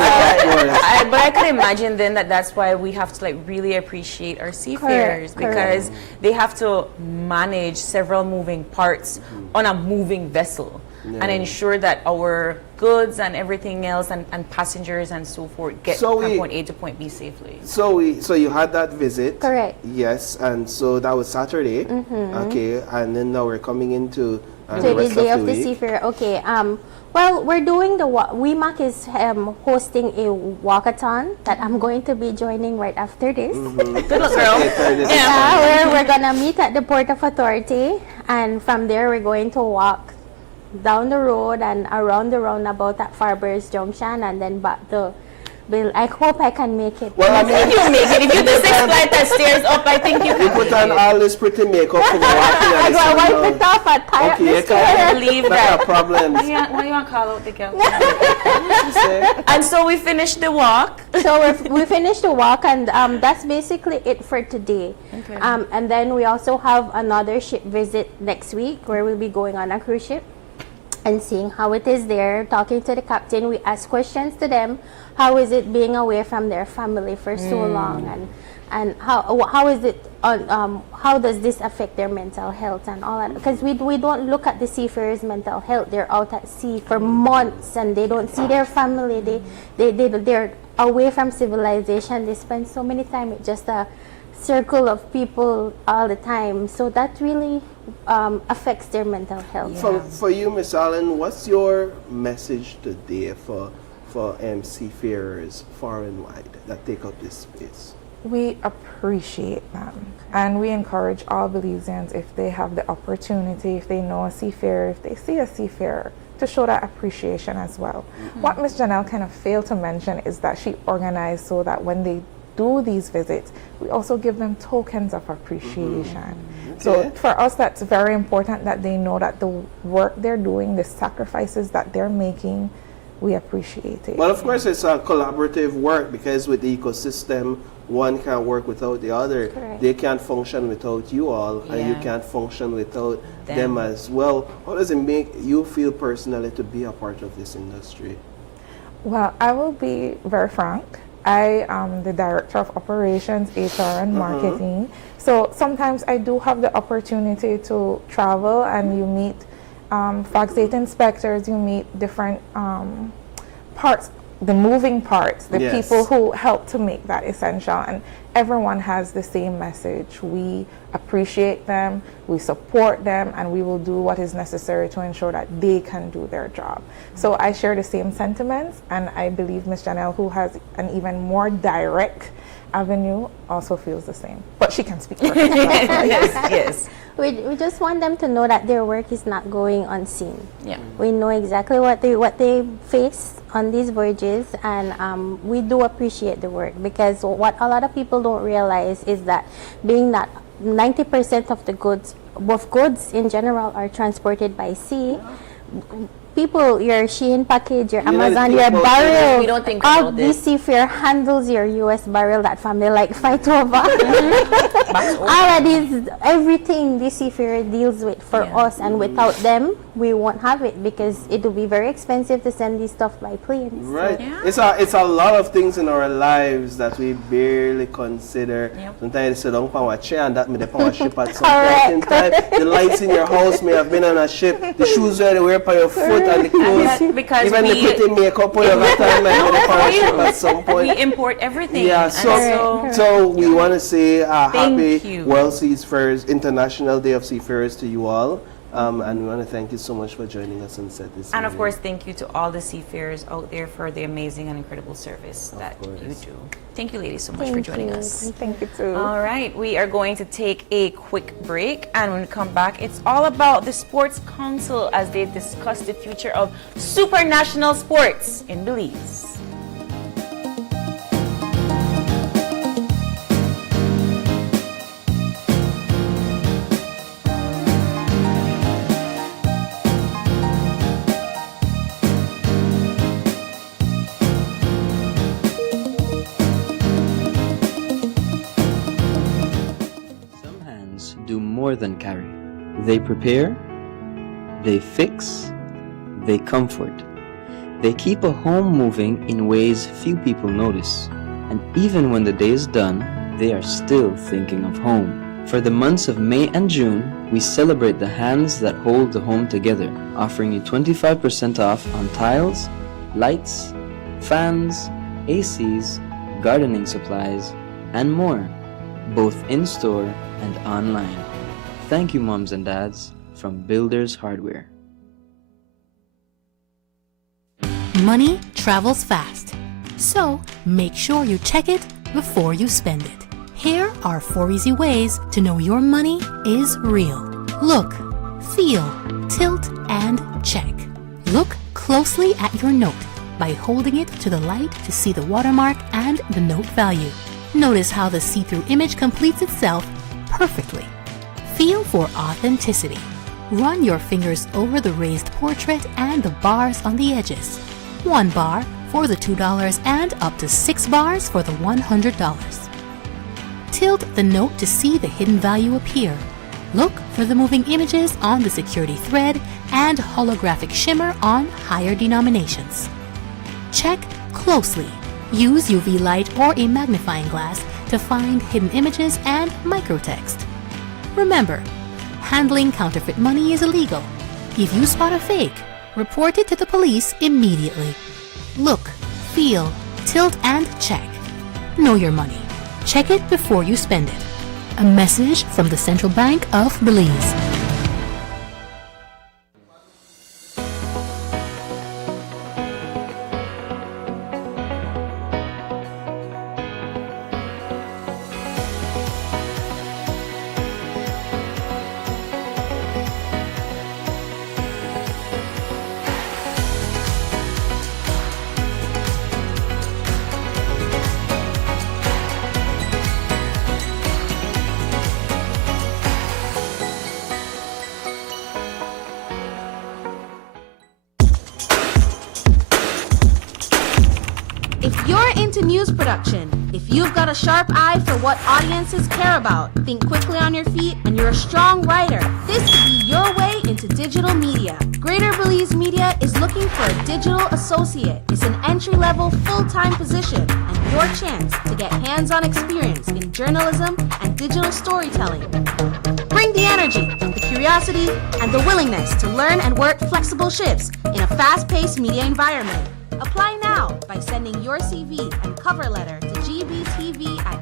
But I can imagine then that's why we have to really appreciate our seafarers, because they have to manage several moving parts on a moving vessel and ensure that our goods and everything else and passengers and so forth get from point A to point B safely. So you had that visit. Correct. Yes, and so that was Saturday. Okay, and then now we're coming into the rest Day of the Seafarer. Okay. Well, we're doing WEMAC is hosting a walkathon that I'm going to be joining right after this. Good luck, girl. We're gonna meet at the Port of Authority, and from there we're going to walk down the road and around the roundabout at Farber's Junction, and then back to I hope I can make it. Well, I mean, You make it. If you do 6 flights of stairs up, I think you you can. put on all this pretty makeup and you're walking I and gotta it's wipe it off and tie up okay, the you stairs. can't Leave not that. a problem. Why you want to call out the girl? And so we finished the walk. So we finished the walk, and that's basically it for today. Okay. And then we also have another ship visit next week where we'll be going on a cruise ship and seeing how it is there, talking to the captain. We ask questions to them. How is it being away from their family for so long, and how is it how does this affect their mental health and all that? Because we don't look at the seafarers' mental health. They're out at sea for months and they don't see their family. They're away from civilization. They spend so many time with just a circle of people all the time. So that really affects their mental health. For you, Miss Allen, what's your message today for seafarers far and wide that take up this space? We appreciate them, and we encourage all Belizeans, if they have the opportunity, if they know a seafarer, if they see a seafarer, to show that appreciation as well. What Miss Janelle kind of failed to mention is that she organized so that when they do these visits, we also give them tokens of appreciation. So for us, that's very important that they know that the work they're doing, the sacrifices that they're making, we appreciate it. Well, of course, it's a collaborative work because with the ecosystem, one can't work without the other. Correct. They can't function without you all, and you can't function without them as well. How does it make you feel personally to be a part of this industry? Well, I will be very frank. I am the Director of Operations, HR, and Marketing. So sometimes I do have the opportunity to travel, and you meet flag state inspectors, you meet different parts, the moving parts, the people who help to make that essential, and everyone has the same message. We appreciate them, we support them, and we will do what is necessary to ensure that they can do their job. So I share the same sentiments, and I believe Ms. Janelle, who has an even more direct avenue, also feels the same. But she can speak for herself. Yes. We just want them to know that their work is not going unseen. Yeah. We know exactly what they face on these voyages, and we do appreciate the work, because what a lot of people don't realize is that being that 90% of the goods in general are transported by sea. People, your Shein package, your Amazon, your barrel, We don't think all about this seafarer handles your US barrel that family like fight over. All of these, everything this seafarer deals with for us, and without them, we won't have it, because it will be very expensive to send this stuff by planes. Right. It's a lot of things in our lives that we barely consider. Sometimes you sit down on a chair and that may be on a ship at some point in time. The lights in your house may have been on a ship. The shoes you wear on your foot and the clothes. Because even the pretty makeup on your time may be on a ship at some point. We import everything. Yeah, And so we want to say happy you. World Seafarers International Day of Seafarers to you all. And we want to thank you so much for joining us on set this And evening. of course, thank you to all the seafarers out there for the amazing and incredible service that you do. Thank you, ladies, so much for joining us. Thank you too. All right, we are going to take a quick break, and when we come back, it's all about the Sports Council as they discuss the future of supranational sports in Belize. Do more than carry. They prepare, they fix, they comfort. They keep a home moving in ways few people notice. And even when the day is done, they are still thinking of home. For the months of May and June, we celebrate the hands that hold the home together, offering you 25% off on tiles, lights, fans, ACs, gardening supplies, and more, both in-store and online. Thank you, moms and dads, from Builders Hardware. Money travels fast, so make sure you check it before you spend it. Here are 4 easy ways to know your money is real. Look, feel, tilt, and check. Look closely at your note. by holding it to the light to see the watermark and the note value. Notice how the see-through image completes itself perfectly. Feel for authenticity. Run your fingers over the raised portrait and the bars on the edges. 1 bar for the $2 and up to 6 bars for the $100. Tilt the note to see the hidden value appear. Look for the moving images on the security thread and holographic shimmer on higher denominations. Check closely. Use UV light or a magnifying glass to find hidden images and microtext. Remember, handling counterfeit money is illegal. If you spot a fake, report it to the police immediately. Look, feel, tilt, and check. Know your money. Check it before you spend it. A message from the Central Bank of Belize. If you're into news production, if you've got a sharp eye for what audiences care about, think quickly on your feet, and you're a strong writer, this could be your way into digital media. Greater Belize Media is looking for a digital associate. It's an entry-level, full-time position, and your chance to get hands-on experience in journalism and digital storytelling. Bring the energy, the curiosity, and the willingness to learn and work flexible shifts in a fast-paced media environment. Apply now by sending your CV and cover letter to gbtv@btl.net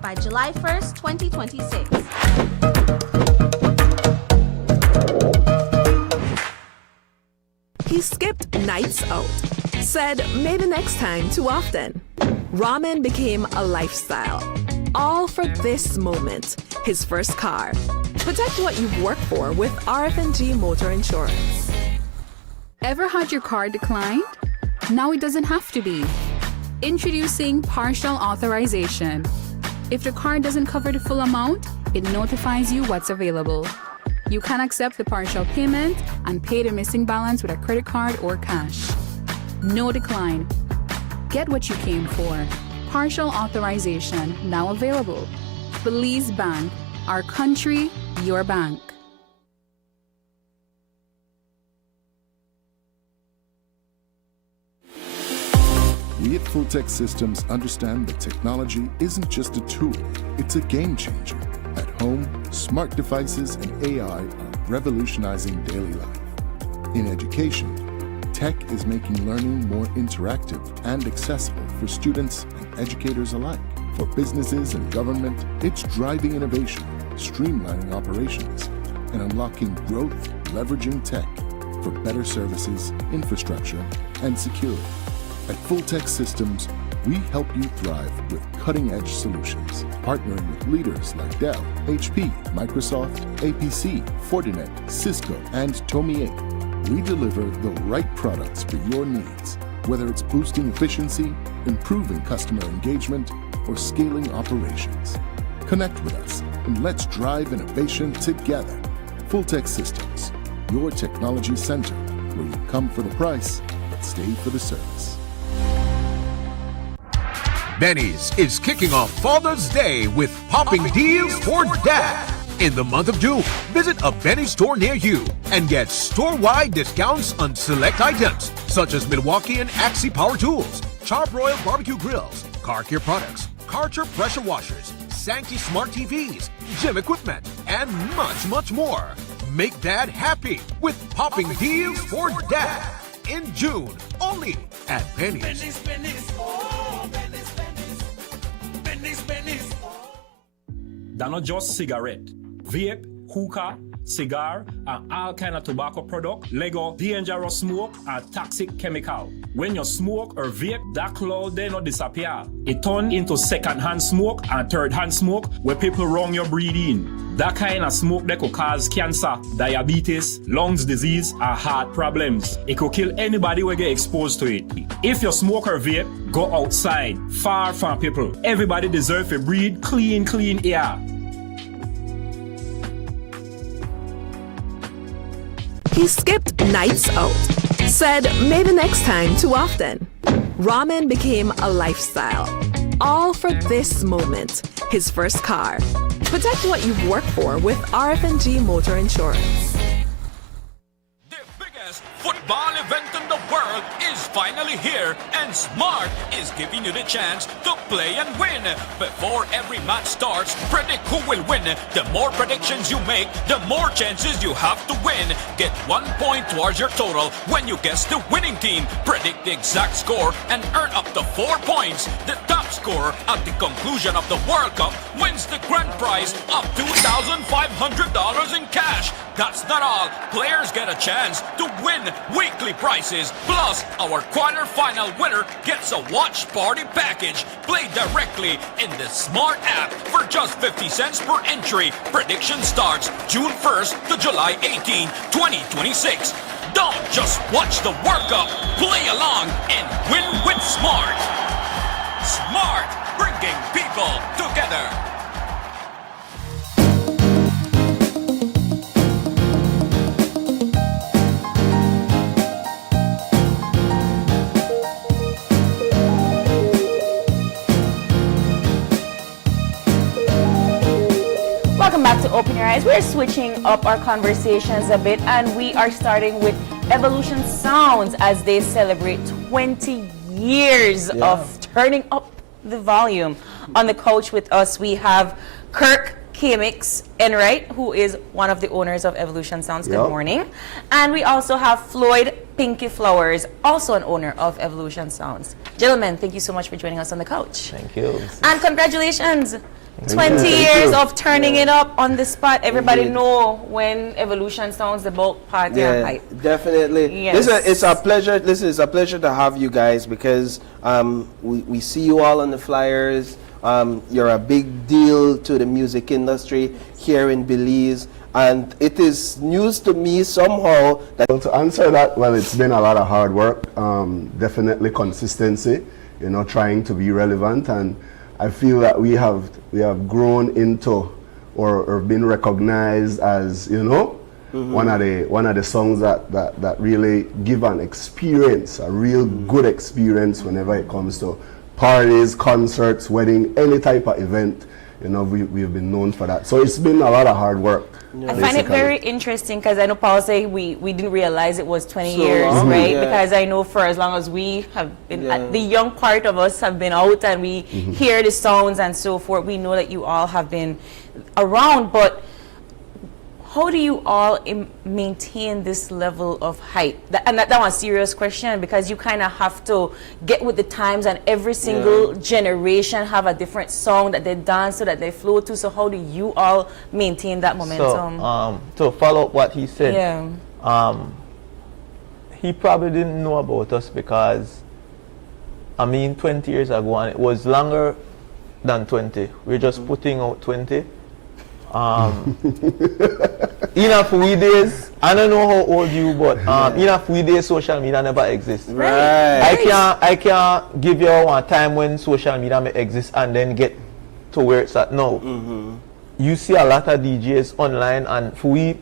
by July 1st, 2026. He skipped nights out. Said maybe next time too often. Ramen became a lifestyle. All for this moment, his first car. Protect what you've worked for with RF&G Motor Insurance. Ever had your car declined? Now it doesn't have to be. Introducing partial authorization. If the car doesn't cover the full amount, it notifies you what's available. You can accept the partial payment and pay the missing balance with a credit card or cash. No decline. Get what you came for. Partial authorization now available. Belize Bank, our country, your bank. We at Fulltech Systems understand that technology isn't just a tool, it's a game changer. At home, smart devices and AI are revolutionizing daily life. In education, tech is making learning more interactive and accessible for students and educators alike. For businesses and government, it's driving innovation, streamlining operations, and unlocking growth, leveraging tech for better services, infrastructure, and security. At Fulltech Systems, we help you thrive with cutting-edge solutions, partnering with leaders like Dell, HP, Microsoft, APC, Fortinet, Cisco, and Tomy. We deliver the right products for your needs, whether it's boosting efficiency, improving customer engagement, or scaling operations. Connect with us and let's drive innovation together. Fulltech Systems, your technology center, where you come for the price, but stay for the service. Benny's is kicking off Father's Day with popping deals for dad. In the month of June, visit a Benny's store near you and get store-wide discounts on select items such as Milwaukee and Axie power tools, Charbroil barbecue grills, car care products, Karcher pressure washers, Sankey smart TVs, gym equipment, and much, much more. Make dad happy with popping deals for dad in June, only at Benny's. They're not just cigarette, vape, hookah, cigar, and all kind of tobacco product, Lego, dangerous smoke, and toxic chemical. When you smoke or vape, that cloud then not disappear. It turn into second-hand smoke and third-hand smoke where people wrong your breathing. That kind of smoke that could cause cancer, diabetes, lungs disease, or heart problems. It could kill anybody who get exposed to it. If you smoke or vape, go outside, far from people. Everybody deserves to breathe clean air. He skipped nights out. Said maybe next time too often. Ramen became a lifestyle. All for this moment, his first car. Protect what you've worked for with RF&G Motor Insurance. Football event in the world is finally here, and Smart is giving you the chance to play and win. Before every match starts, predict who will win. The more predictions you make, the more chances you have to win. Get 1 point towards your total when you guess the winning team. Predict the exact score and earn up to 4 points. The top scorer at the conclusion of the World Cup wins the grand prize of $2,500 in cash. That's not all. Players get a chance to win weekly prizes. Plus, our quarter-final winner gets a watch party package. Play directly in the Smart app for just 50 cents per entry. Prediction starts June 1st to July 18, 2026. Don't just watch the World Cup. Play along and win with Smart. Smart, bringing people together. Welcome back to Open Your Eyes. We're switching up our conversations a bit, and we are starting with Evolution Sounds as they celebrate 20 years of turning up the volume. On the couch with us, we have Kirk Kamix Enright, who is one of the owners of Evolution Sounds. Good morning. And we also have Floyd Pinky Flowers, also an owner of Evolution Sounds. Gentlemen, thank you so much for joining us on the couch. Thank you. And congratulations. 20 years of turning it up on the spot. Everybody know when Evolution Sounds the bulk party and hype. Definitely. Yes. It's a pleasure. Listen, it's a pleasure to have you guys because we see you all on the flyers. You're a big deal to the music industry here in Belize. And it is news to me somehow that... Well, to answer that, well, it's been a lot of hard work. Definitely consistency, you know, trying to be relevant. And I feel that we have grown into or been recognized as, you know, one of the songs that really give an experience, a real good experience whenever it comes to parties, concerts, wedding, any type of event. You know, we've been known for that. So it's been a lot of hard work. I find it very interesting because I know Paul say we didn't realize it was 20 years, right? Yeah. Because I know for as long as we have been, the young part of us have been out and we hear the sounds and so forth, we know that you all have been around, but how do you all maintain this level of hype? And that was a serious question because you kind of have to get with the times and every single generation have a different song that they dance so that they flow to. So how do you all maintain that momentum? So, to follow up what he said, he probably didn't know about us because, I mean, 20 years ago, and it was longer than 20. We're just putting out 20. In a few days, I don't know how old you, but in a few days, social media never exists. Right. I can't give you one time when social media may exist and then get to where it's at now. You see a lot of DJs online, and for we,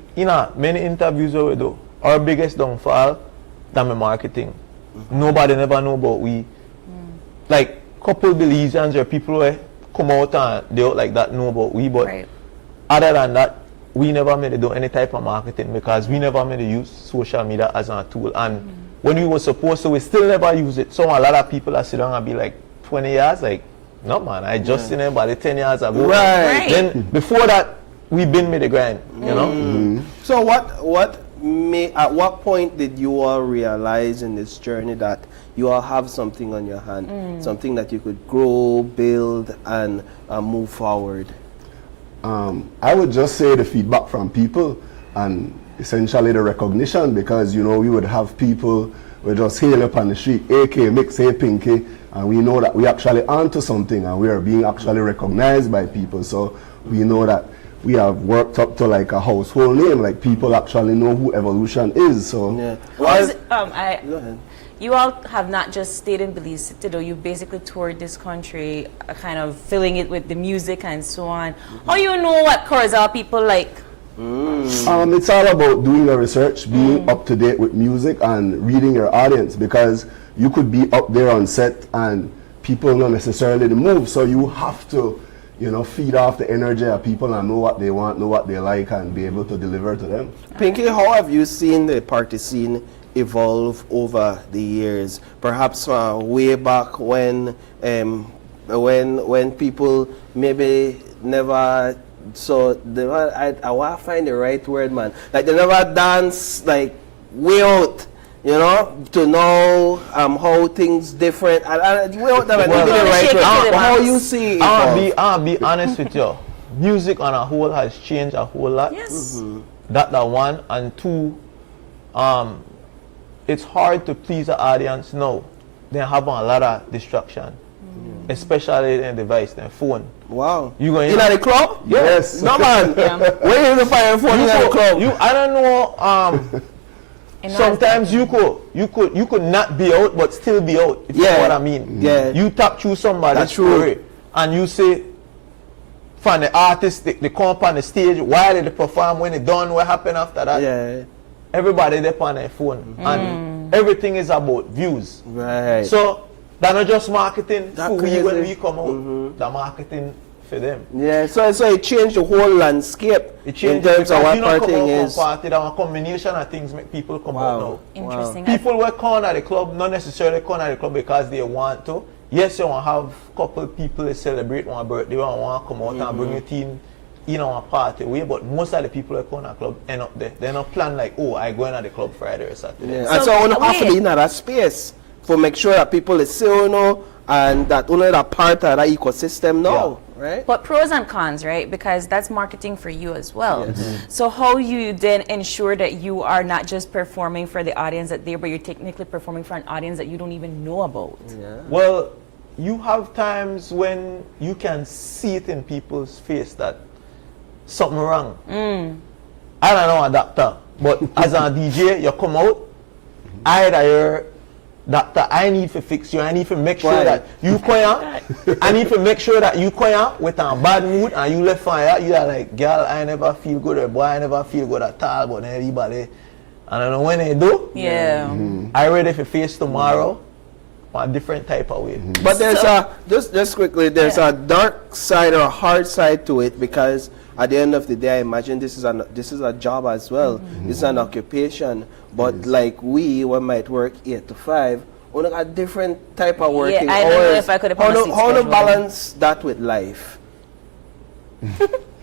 many interviews we do, our biggest downfall, that's marketing. Nobody never know about we. Like couple Belizeans or people who come out and they out like that know about we, but other than that, we never made to do any type of marketing because we never made to use social media as a tool. And when we were supposed to, we still never use it. So a lot of people are sitting down and be like, 20 years? Like, no man, I just seen anybody 10 years ago. Right. Then before that, we've been made the grind, you know? So at what point did you all realize in this journey that you all have something on your hand, something that you could grow, build, and move forward? I would just say the feedback from people and essentially the recognition, because, you know, we would have people we just hail up on the street, AK, Mix, Hey Pinky, and we know that we actually onto something and we are being actually recognized by people. So we know that we have worked up to like a household name, like people actually know who Evolution is. So Yeah. Go ahead. You all have not just stayed in Belize City, though. You've basically toured this country, kind of filling it with the music and so on. How you know what Corozal people like? It's all about doing the research, being up to date with music and reading your audience, because you could be up there on set and people not necessarily move. So you have to, you know, feed off the energy of people and know what they want, know what they like, and be able to deliver to them. Pinky, how have you seen the party scene evolve over the years? Perhaps way back when people maybe never I want to find the right word, man. Like they never dance like way out, you know, to know how things different. Way out never the right word. How you see it? I'll be honest with you. Music on a whole has changed a whole lot. Yes. That one, and two, it's hard to please the audience now. They have a lot of distraction, especially in device, their phone. Wow. You going in the club? Yes. No man. Where you find your phone in the club? I don't know. Sometimes you could not be out but still be out. If you know what I mean. Yeah. You tap through somebody's story and you say, from the artist, they come up on the stage, why did they perform, when they done, what happened after that? Yeah. Everybody there on their phone and everything is about views. Right. So that's not just marketing That for we crazy. when we come out. The marketing for them. Yeah, so it changed the whole landscape in terms of what partying is. Party, a combination of things make people come out now. Interesting. People were calling at the club, not necessarily calling at the club because they want to. Yes, you want to have a couple of people that celebrate one birthday, want to come out and bring your team in on a party way, but most of the people that come to the club end up there. They're not plan like, oh, I going to the club Friday or Saturday. Yeah. And so I want to have to be in that space for make sure that people is still know and that only that part of that ecosystem now, right? But pros and cons, right? Because that's marketing for you as well. So how you then ensure that you are not just performing for the audience that there, but you're technically performing for an audience that you don't even know about? Well, you have times when you can see it in people's face that something wrong. I don't know a doctor, but as a DJ, you come out, either you're doctor, I need to fix you. I need to make sure that you quiet. I need to make sure that you quiet with a bad mood and you left fire. You are like, girl, I never feel good, or boy, I never feel good at all, but everybody, I don't know when they do. I ready to face tomorrow a different type of way. But there's just quickly, there's a dark side or a hard side to it, because at the end of the day, I imagine this is a job as well. It's an occupation. But like we might work 8 to 5, we got a different type of working I hours. don't know if I could have how to balance that with life?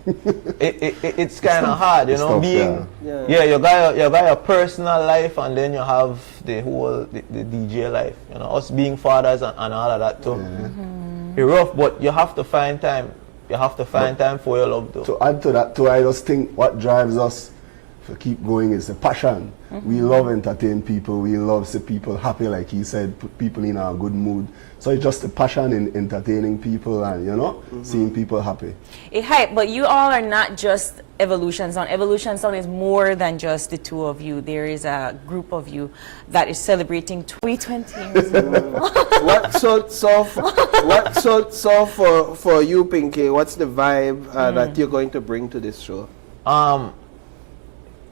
It's kind of hard, you know, tough, being you got your personal life and then you have the whole the DJ life. You know, us being fathers and all of that too. It's rough, but you have to find time. You have to find time for your love though. To add to that too, I just think what drives us to keep going is the passion. We love entertain people. We love see people happy, like he said, put people in a good mood. So it's just the passion in entertaining people and, you know, seeing people happy. But you all are not just Evolution Sound. Evolution Sound is more than just the two of you. There is a group of you that is celebrating 20 years. For you, Pinky, what's the vibe that you're going to bring to this show?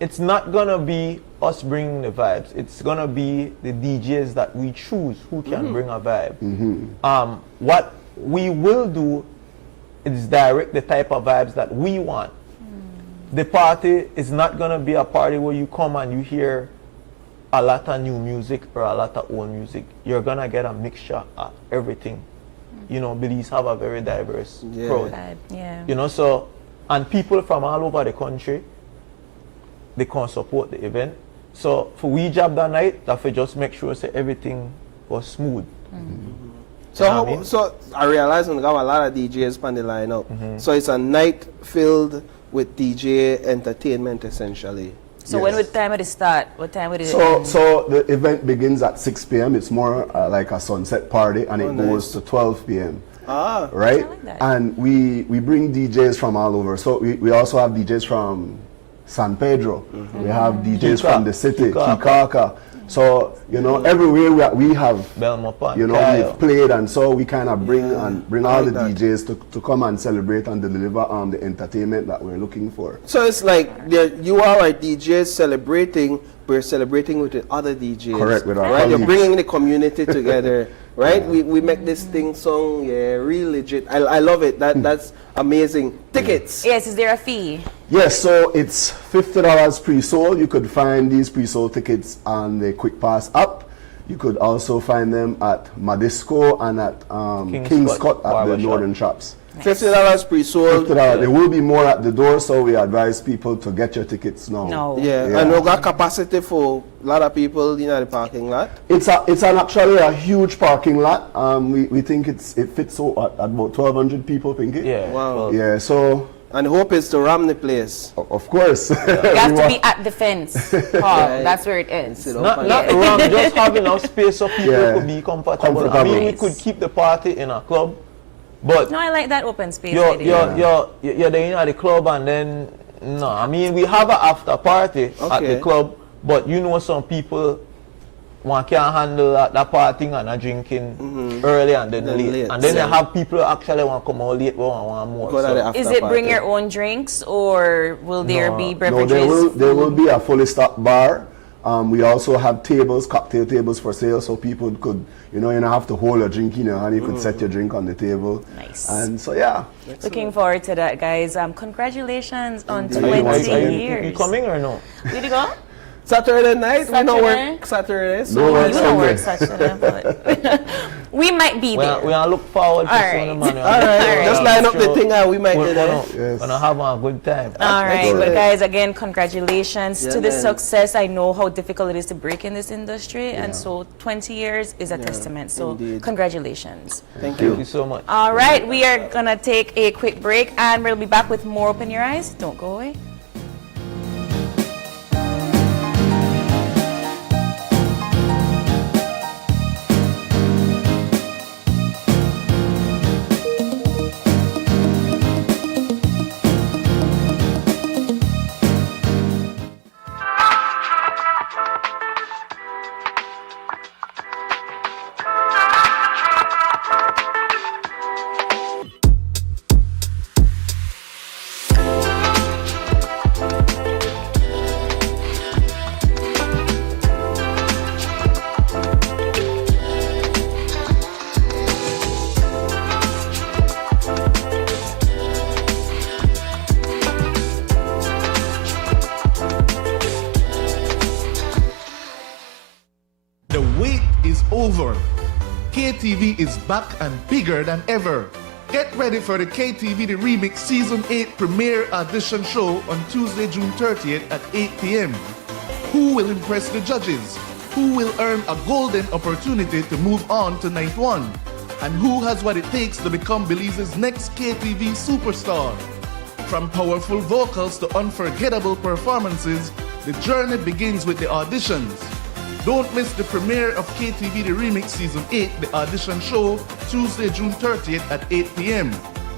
It's not gonna be us bringing the vibes. It's gonna be the DJs that we choose who can bring a vibe. What we will do is direct the type of vibes that we want. The party is not gonna be a party where you come and you hear a lot of new music or a lot of old music. You're gonna get a mixture of everything. You know, Belize have a very diverse crowd. You know, so, and people from all over the country, they can support the event. So for we job that night, that we just make sure say everything was smooth. So I realize we got a lot of DJs on the lineup. So it's a night filled with DJ entertainment essentially. So Yes. when would time would it start? What time would it So the event begins at 6 p.m. It's more like a sunset party, and it goes to 12 p.m. Ah, right? And we bring DJs from all over. So we also have DJs from San Pedro. We have DJs from the city, Kikaka. So, you know, everywhere we have, you know, we've played, and so we kind of bring all the DJs to come and celebrate and deliver the entertainment that we're looking for. So it's like you all are DJs celebrating, we're celebrating with the other DJs. Correct, with our right? You're colleagues. bringing the community together, right? We make this thing song, real legit. I love it. That's amazing. Tickets. Yes, is there a fee? Yes, so it's $50 pre-sold. You could find these pre-sold tickets on the Quick Pass app. You could also find them at Madisco and at King's Cut at the Northern Shops. $50 pre-sold. $50. There will be more at the door, so we advise people to get your tickets now. Yeah, and we got capacity for a lot of people in the parking lot. It's actually a huge parking lot. We think it fits at about 1,200 people, Pinky. Yeah. Wow. Yeah, so. And the hope is to ram the place. Of course. You have to be at the fence, Paul. That's where it is. Not ram, just have enough space so people could be comfortable. I mean, we could keep the party in a club, but No, I like that open space you're idea. there in the club, and then no. I mean, we have an after party at the club, but you know, some people can't handle that partying and drinking early and then late. And then they have people who actually want to come out late, want more. So. Is it bring your own drinks, or will there be beverages? No, there will be a fully stocked bar. We also have tables, cocktail tables for sale, so people could, you don't have to hold a drink in your hand. You could set your drink on the table. Nice. And so, yeah. Looking forward to that, guys. Congratulations on Indeed. 20 Are years. you coming or no? Where you go? Saturday night, we don't Saturday? work Saturday. So No work You don't work Saturday, but we might be there. We are look forward to All seeing right. the man. All right, just line up the thing and we might be there. We're gonna have a good time. All right, but guys, again, congratulations Yeah, to the man. success. I know how difficult it is to break in this industry, and so 20 years is a testament. So indeed. congratulations. Thank Thank you so much. All right, we are gonna take a quick break, and we'll be back with more Open Your Eyes. Don't go away. The wait is over. KTV is back and bigger than ever. Get ready for the KTV The Remix Season 8 premiere audition show on Tuesday, June 30th at 8 p.m. Who will impress the judges? Who will earn a golden opportunity to move on to night one? And who has what it takes to become Belize's next KTV superstar? From powerful vocals to unforgettable performances, the journey begins with the auditions. Don't miss the premiere of KTV The Remix Season 8, the audition show, Tuesday, June 30th at 8 p.m.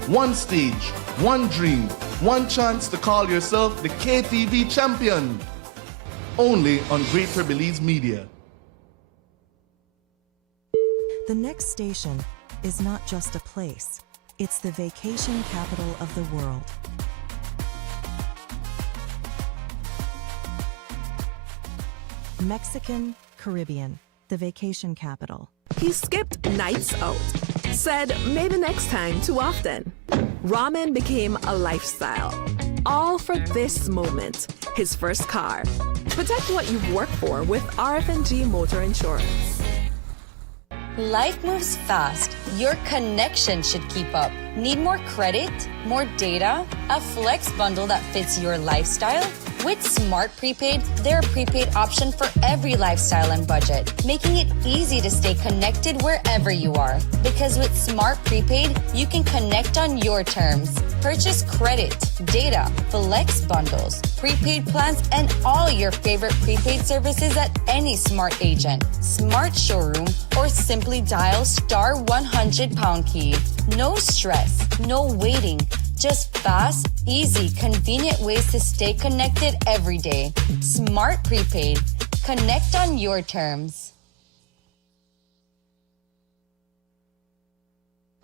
One stage, one dream, one chance to call yourself the KTV champion. Only on Greater Belize Media. The next station is not just a place, it's the vacation capital of the world. Mexican Caribbean, the vacation capital. He skipped nights out. Said maybe next time too often. Ramen became a lifestyle. All for this moment, his first car. Protect what you've worked for with RF&G Motor Insurance. Life moves fast. Your connection should keep up. Need more credit? More data? A flex bundle that fits your lifestyle? With Smart Prepaid, they're a prepaid option for every lifestyle and budget, making it easy to stay connected wherever you are. Because with Smart Prepaid, you can connect on your terms. Purchase credit, data, flex bundles, prepaid plans, and all your favorite prepaid services at any Smart agent, Smart showroom, or simply dial *100 key. No stress, no waiting. Just fast, easy, convenient ways to stay connected every day. Smart Prepaid. Connect on your terms.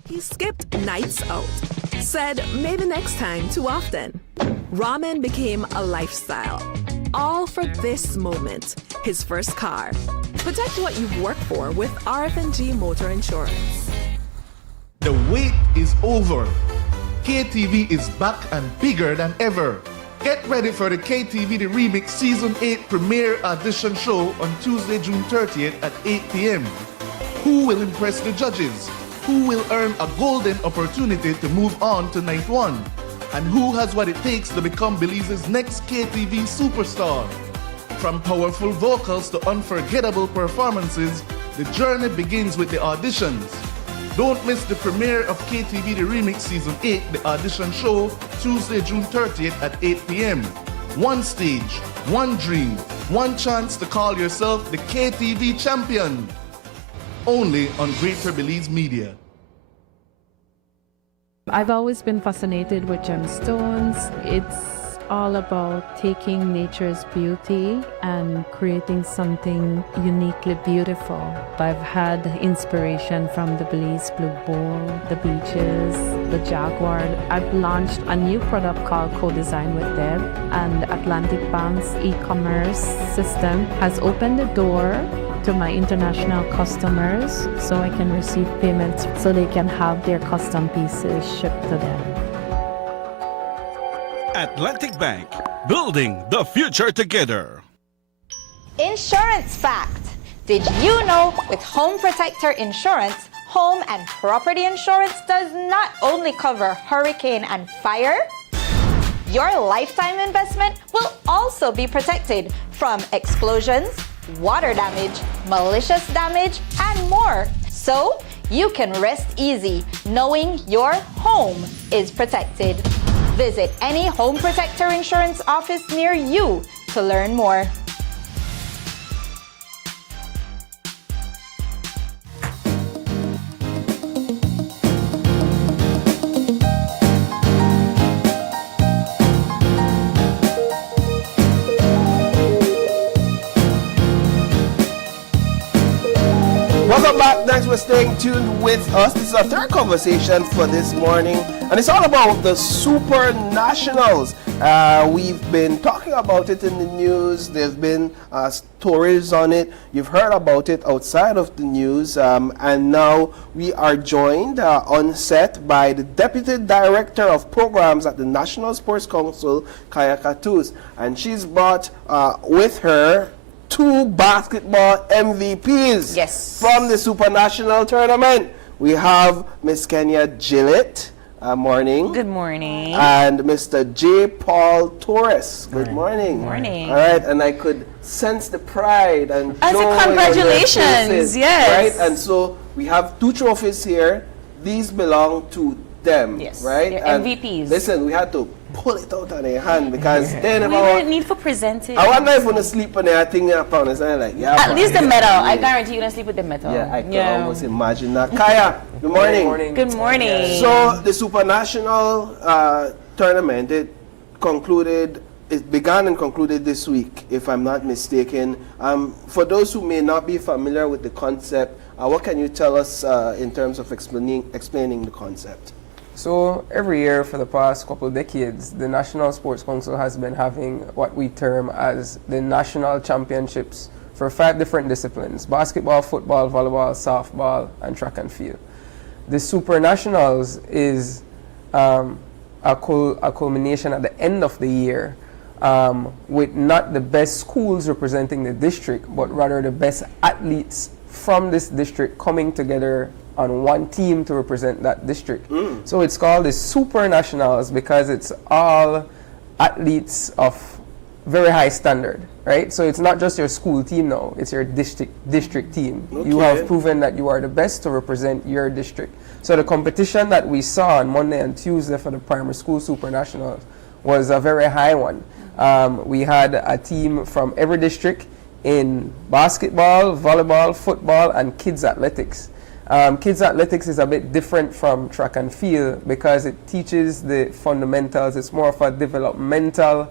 He skipped nights out. Said maybe next time too often. Ramen became a lifestyle. All for this moment, his first car. Protect what you've worked for with RF&G Motor Insurance. The wait is over. KTV is back and bigger than ever. Get ready for the KTV The Remix Season 8 premiere audition show on Tuesday, June 30th at 8 p.m. Who will impress the judges? Who will earn a golden opportunity to move on to night one? And who has what it takes to become Belize's next KTV superstar? From powerful vocals to unforgettable performances, the journey begins with the auditions. Don't miss the premiere of KTV The Remix Season 8, the audition show, Tuesday, June 30th at 8 p.m. One stage, one dream, one chance to call yourself the KTV champion. Only on Greater Belize Media. I've always been fascinated with gemstones. It's all about taking nature's beauty and creating something uniquely beautiful. I've had inspiration from the Belize Blue Bull, the beaches, the jaguar. I've launched a new product called Co-Design with Deb, and Atlantic Bank's e-commerce system has opened the door to my international customers so I can receive payments so they can have their custom pieces shipped to them. Atlantic Bank, building the future together. Insurance fact. Did you know with Home Protector Insurance, home and property insurance does not only cover hurricane and fire? Your lifetime investment will also be protected from explosions, water damage, malicious damage, and more. So you can rest easy knowing your home is protected. Visit any Home Protector Insurance office near you to learn more. Welcome back. Thanks for staying tuned with us. This is our third conversation for this morning, and it's all about the Super Nationals. We've been talking about it in the news. There have been stories on it. You've heard about it outside of the news, and now we are joined on set by the Deputy Director of Programs at the National Sports Council, Kaya Katus, and she's brought with her two basketball MVPs from the Super National Tournament. We have Miss Kenya Gillett, morning. Good morning. And Mr. J. Paul Torres. Good morning. Morning. All right, and I could sense the pride and I joy said congratulations, on their faces, yes. Right, and so we have two trophies here. These belong to them, right? They're And MVPs. listen, we had to pull it out of their hand because then We didn't need for presenting. I wonder if when you sleep on their thing upon us, and like, yeah. At least the medal. I guarantee you don't sleep with the medal. Yeah, I could almost imagine that. Kaya, good morning. Good morning. So the Super National tournament, it began and concluded this week, if I'm not mistaken. For those who may not be familiar with the concept, what can you tell us in terms of explaining the concept? So every year for the past couple of decades, the National Sports Council has been having what we term as the National Championships for 5 different disciplines: basketball, football, volleyball, softball, and track and field. The Super Nationals is a culmination at the end of the year with not the best schools representing the district, but rather the best athletes from this district coming together on one team to represent that district. So it's called the Super Nationals because it's all athletes of very high standard, right? So it's not just your school team now, it's your district team. You have proven that you are the best to represent your district. So the competition that we saw on Monday and Tuesday for the primary school super nationals was a very high one. We had a team from every district in basketball, volleyball, football, and kids athletics. Kids athletics is a bit different from track and field because it teaches the fundamentals. It's more of a developmental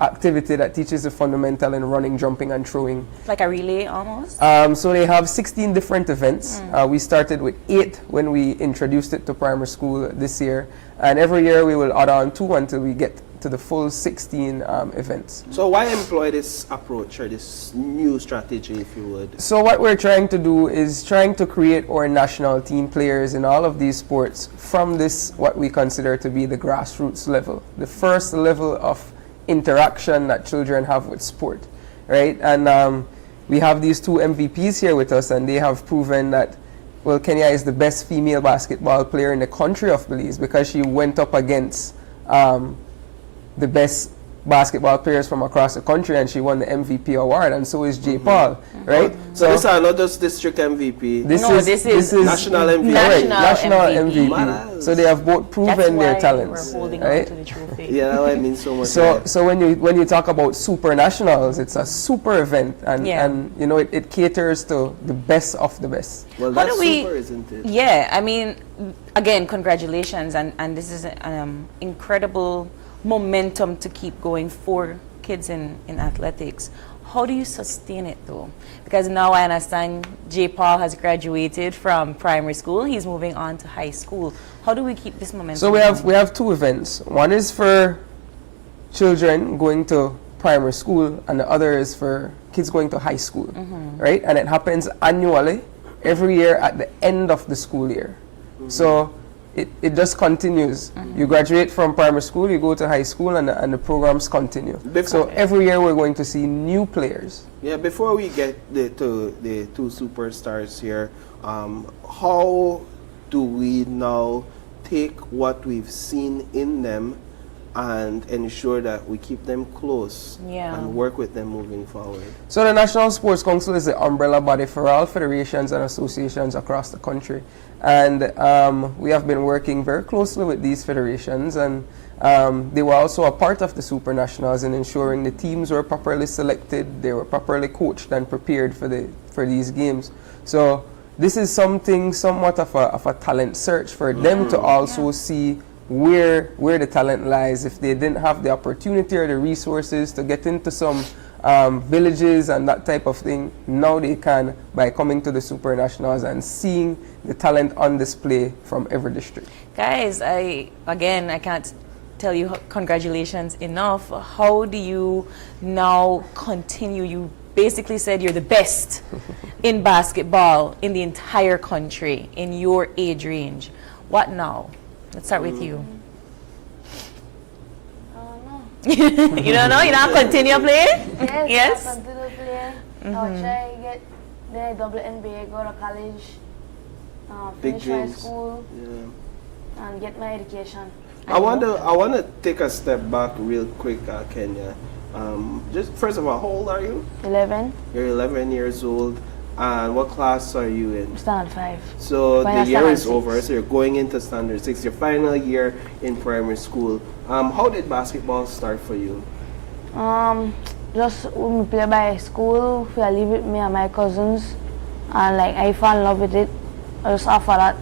activity that teaches the fundamental in running, jumping, and throwing. Like a relay almost? So they have 16 different events. We started with 8 when we introduced it to primary school this year. And every year we will add on 2 until we get to the full 16 events. So why employ this approach or this new strategy, if you would? So what we're trying to do is trying to create our national team players in all of these sports from this, what we consider to be the grassroots level, the first level of interaction that children have with sport, right? And we have these 2 MVPs here with us, and they have proven that, well, Kenya is the best female basketball player in the country of Belize because she went up against the best basketball players from across the country, and she won the MVP award, and so is J. Paul, right? So this is not just district MVP. This is national MVP. National MVP. So they have both proven their talents. We're holding right? on to the trophy. Yeah, that means so much. So when you talk about super nationals, it's a super event, and you know it caters to the best of the best. Well, that's super, isn't it? Yeah, I mean, again, congratulations, and this is incredible momentum to keep going for kids in athletics. How do you sustain it though? Because now I understand J. Paul has graduated from primary school. He's moving on to high school. How do we keep this momentum? So we have 2 events. One is for children going to primary school, and the other is for kids going to high school, right? And it happens annually, every year at the end of the school year. So it just continues. You graduate from primary school, you go to high school, and the programs continue. So every year we're going to see new players. Yeah, before we get to the 2 superstars here, how do we now take what we've seen in them and ensure that we keep them close and work with them moving forward? So the National Sports Council is the umbrella body for all federations and associations across the country. And we have been working very closely with these federations, and they were also a part of the Super Nationals in ensuring the teams were properly selected, they were properly coached and prepared for these games. So this is somewhat of a talent search for them to also see where the talent lies. If they didn't have the opportunity or the resources to get into some villages and that type of thing, now they can by coming to the Super Nationals and seeing the talent on display from every district. Guys, I can't tell you congratulations enough. How do you now continue? You basically said you're the best in basketball in the entire country in your age range. What now? Let's start with you. You don't know? You don't continue playing? Yes. I continue playing. I'll try to get the WNBA, go to college, finish high school, and get my education. I want to take a step back real quick, Kenya. Just first of all, how old are you? 11. You're 11 years old. And what class are you in? Standard 5. So Final the year is 6. over, so you're going into standard 6, your final year in primary school. How did basketball start for you? Just when we play by school, I live with me and my cousins, and like I fall in love with it. Just after that,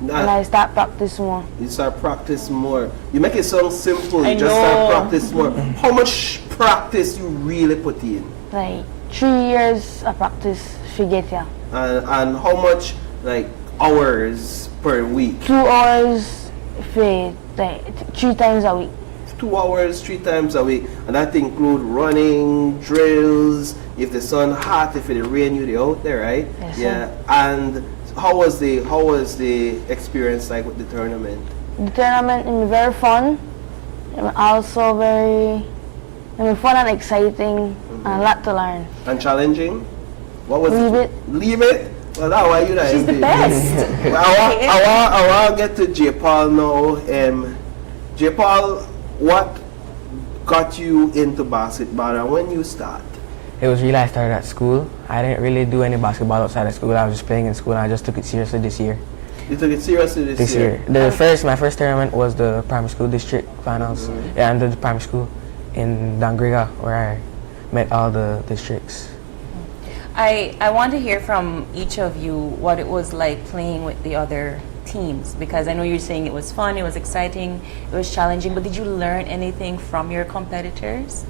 and I start practice more. You start practice more. You make it sound simple. I You just start know. practice more. How much practice you really put in? Like 3 years of practice to get here. And how much like hours per week? 2 hours for like 3 times a week. 2 hours, 3 times a week, and that include running, drills. If the sun hot, if it rain, you out there, right? Yes, yeah. And how was the experience like with the tournament? The tournament is very fun. It's also very fun and exciting, and a lot to learn. And challenging? What was Leave it? Leave it? Well, that's why you She's the best. Well, I want to get to J. Paul now. J. Paul, what got you into basketball, and when you start? It was really I started at school. I didn't really do any basketball outside of school. I was just playing in school, and I just took it seriously this year. You took it seriously this year? My first tournament was the primary school district finals. Yeah, and the primary school in Dangriga, where I met all the districts. I want to hear from each of you what it was like playing with the other teams, because I know you're saying it was fun, it was exciting, it was challenging, but did you learn anything from your competitors?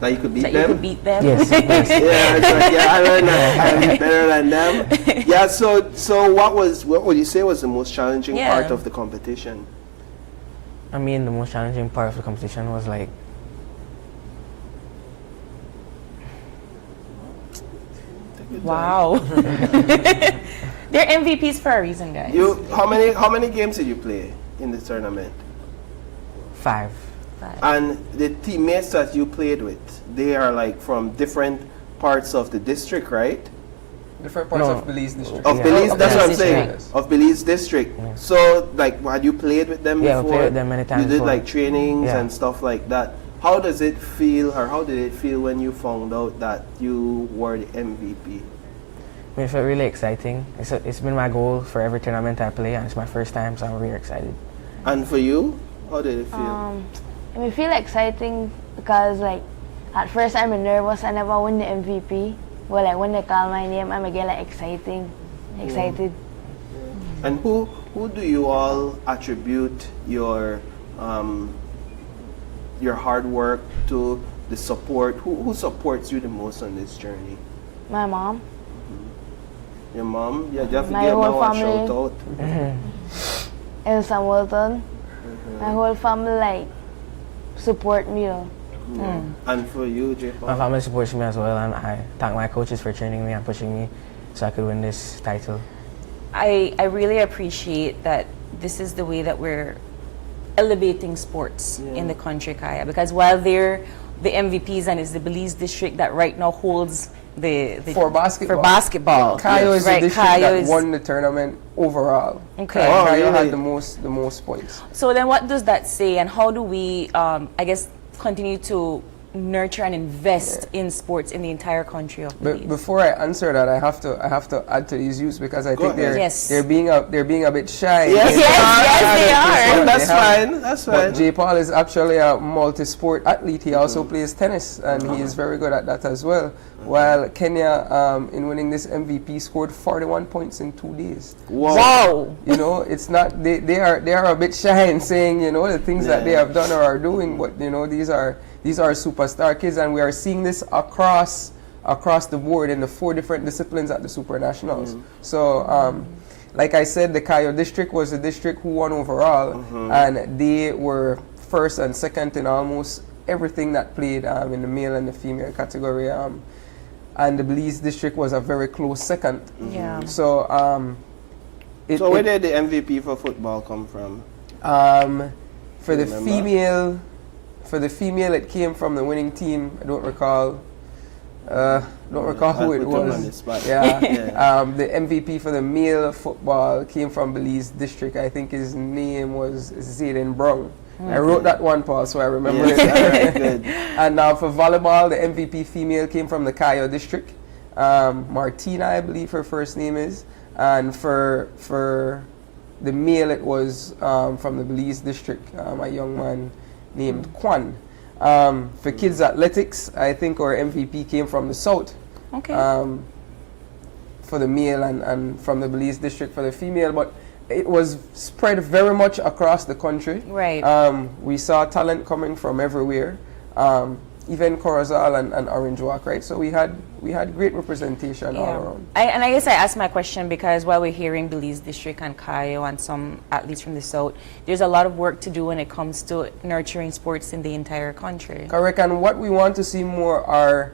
That you could beat that them? You could beat them? Yes. Yeah, it's like, yeah, I learned that I'm better than them. Yeah, so what would you say was the most challenging part of the competition? I mean, the most challenging part of the competition was like wow. They're MVPs for a reason, guys. How many games did you play in the tournament? 5. And the teammates that you played with, they are like from different parts of the district, right? Different parts of Belize district. Of Belize, that's what I'm saying. Of Belize district. Yeah. So, like, had you played with them before? Yeah, I played with them many times. You did before. like trainings and stuff like that. How does it feel, or how did it feel when you found out that you were the MVP? I mean, it felt really exciting. It's been my goal for every tournament I play, and it's my first time, so I'm really excited. And for you, how did it feel? It feel exciting because like at first I'm nervous. I never win the MVP. But like when they call my name, I'm get like excited. And who do you all attribute your hard work to, the support? Who supports you the most on this journey? My mom. Your mom? Yeah, definitely. My give whole mom a family. shout out. In Samuelton. My whole family like support me. And for you, J. My family supports me as well, and I thank my coaches for training me and pushing me so I could win this title. I really appreciate that this is the way that we're elevating sports in the country, Kaya, because while they're the MVPs and it's the Belize district that right now holds the for basketball. Cayo is the district that won the tournament overall. Okay. Cayo had the most points. So then what does that say, and how do we I guess continue to nurture and invest in sports in the entire country of Belize? Before I answer that, I have to add to these youths because I think they're being a bit shy. Yes, they are. That's fine. That's fine. But J. Paul is actually a multi-sport athlete. He also plays tennis, and he is very good at that as well. While Kenya, in winning this MVP, scored 41 points in 2 days. Wow! You know, it's not they are a bit shy in saying, you know, the things that they have done or are doing, but you know, these are superstar kids, and we are seeing this across the board in the 4 different disciplines at the Super Nationals. So, like I said, the Cayo district was the district who won overall, and they were first and second in almost everything that played in the male and the female category. And the Belize district was a very close second. Yeah. So, so where did the MVP for football come from? For the female, it came from the winning team. I don't recall. Who it was. Yeah. The MVP for the male football came from Belize district. I think his name was Zayden Brown. I wrote that one, Paul, so I remember it. Right, good. And for volleyball, the MVP female came from the Cayo district. Martina, I believe her first name is. And for the male, it was from the Belize district, a young man named Kwan. For kids athletics, I think our MVP came from the south. Okay. For the male and from the Belize district for the female, but it was spread very much across the country. Right. We saw talent coming from everywhere, even Corozal and Orange Walk, right? So we had great representation all around. And I guess I asked my question because while we're hearing Belize district and Cayo and some athletes from the south, there's a lot of work to do when it comes to nurturing sports in the entire country. Correct. And what we want to see more are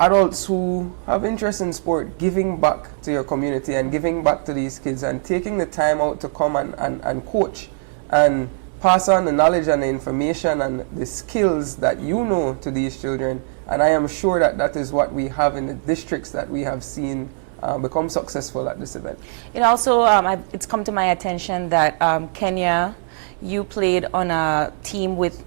adults who have interest in sport giving back to your community and giving back to these kids and taking the time out to come and coach and pass on the knowledge and the information and the skills that you know to these children. And I am sure that that is what we have in the districts that we have seen become successful at this event. It also, it's come to my attention that Kenya, you played on a team with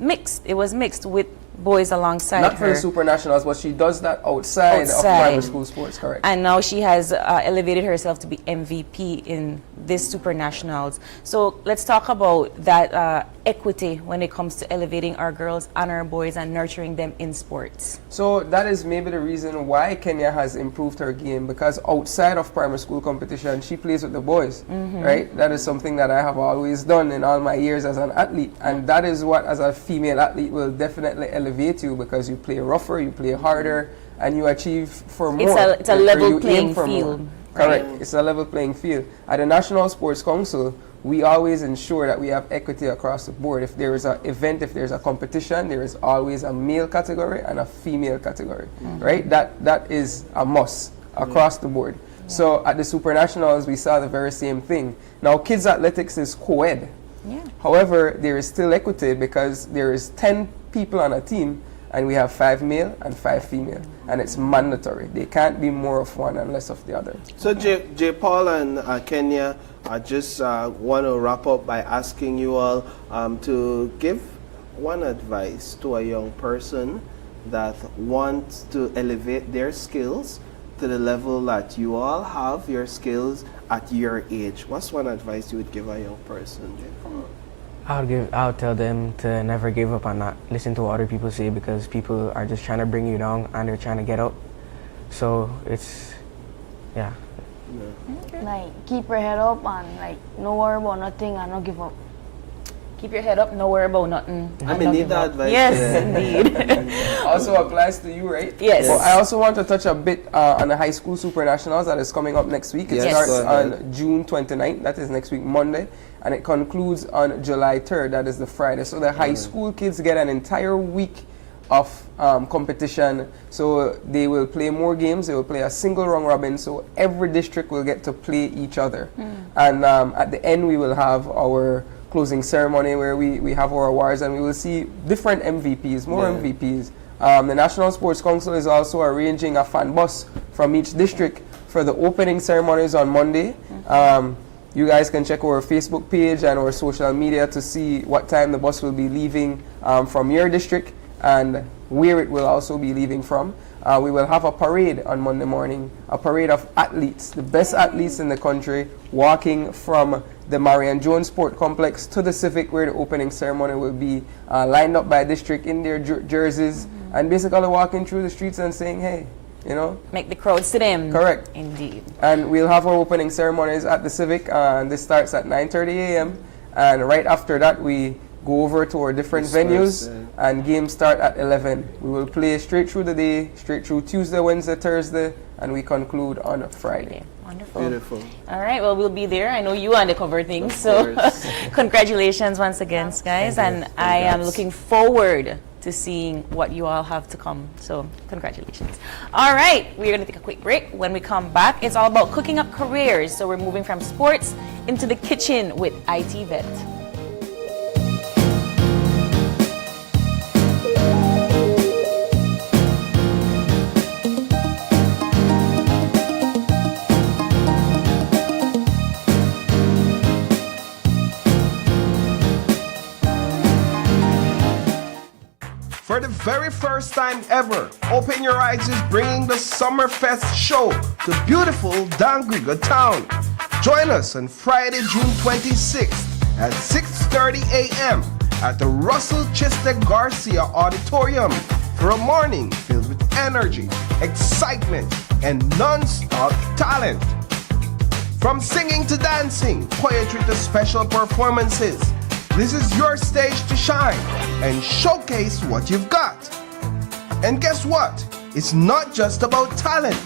mixed. It was mixed with boys alongside Not her. for the Super Nationals, but she does that outside of primary school sports, correct? And now she has elevated herself to be MVP in this Super Nationals. So let's talk about that equity when it comes to elevating our girls and our boys and nurturing them in sports. So that is maybe the reason why Kenya has improved her game, because outside of primary school competition, she plays with the boys, right? That is something that I have always done in all my years as an athlete. And that is what, as a female athlete, will definitely elevate you, because you play rougher, you play harder, and you achieve for more. It's a level playing field. Correct. It's a level playing field. At the National Sports Council, we always ensure that we have equity across the board. If there is an event, if there's a competition, there is always a male category and a female category, right? That is a must across the board. So at the Super Nationals, we saw the very same thing. Now, kids athletics is co-ed. However, there is still equity because there is 10 people on a team, and we have 5 male and 5 female, and it's mandatory. They can't be more of one and less of the other. So J. Paul and Kenya, I just want to wrap up by asking you all to give one advice to a young person that wants to elevate their skills to the level that you all have your skills at your age. What's one advice you would give a young person, J. Paul? I'll tell them to never give up and not listen to what other people say, because people are just trying to bring you down and they're trying to get up. So it's, yeah. Like, keep your head up and like, no worry about nothing and not give up. Keep your head up, no worry about nothing. I mean, need that advice. Yes, indeed. Also applies to you, right? Yes. But I also want to touch a bit on the high school Super Nationals that is coming up next week. It starts on June 29th, that is next week, Monday. And it concludes on July 3rd, that is the Friday. So the high school kids get an entire week of competition. So they will play more games, they will play a single round robin, so every district will get to play each other. And at the end we will have our closing ceremony where we have our awards, and we will see different MVPs, more MVPs. The National Sports Council is also arranging a fan bus from each district for the opening ceremonies on Monday. You guys can check our Facebook page and our social media to see what time the bus will be leaving from your district and where it will also be leaving from. We will have a parade on Monday morning, a parade of athletes, the best athletes in the country, walking from the Marion Jones Sport Complex to the Civic, where the opening ceremony will be, lined up by district in their jerseys, and basically walking through the streets and saying, hey, you know, make the crowds to them. Correct. Indeed. And we'll have our opening ceremonies at the Civic, and this starts at 9:30 a.m. And right after that, we go over to our different venues, and games start at 11. We will play straight through the day, straight through Tuesday, Wednesday, Thursday, and we conclude on Friday. Wonderful. Beautiful. All right, well, we'll be there. I know you undercover things, so congratulations once again, guys. And I am looking forward to seeing what you all have to come. So congratulations. All right, we're going to take a quick break. When we come back, it's all about cooking up careers. So we're moving from sports into the kitchen with ITVET. For the very first time ever, Open Your Eyes is bringing the Summerfest show to beautiful Dangriga town. Join us on Friday, June 26th at 6:30 a.m. at the Russell Chester Garcia Auditorium for a morning filled with energy, excitement, and non-stop talent. From singing to dancing, poetry to special performances, this is your stage to shine and showcase what you've got. And guess what? It's not just about talent.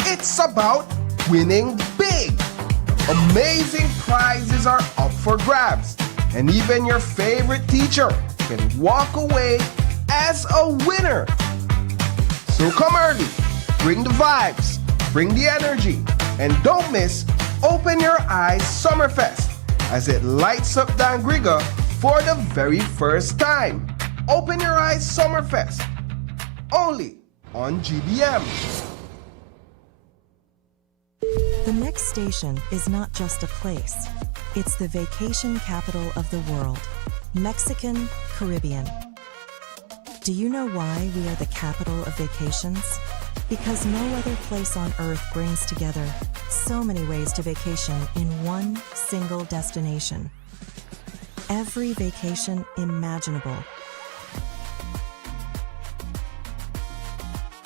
It's about winning big. Amazing prizes are up for grabs. And even your favorite teacher can walk away as a winner. So come early, bring the vibes, bring the energy, and don't miss Open Your Eyes Summerfest as it lights up Dangriga for the very first time. Open Your Eyes Summerfest, only on GBM. The next station is not just a place, it's the vacation capital of the world. Mexican Caribbean. Do you know why we are the capital of vacations? Because no other place on earth brings together so many ways to vacation in one single destination. Every vacation imaginable.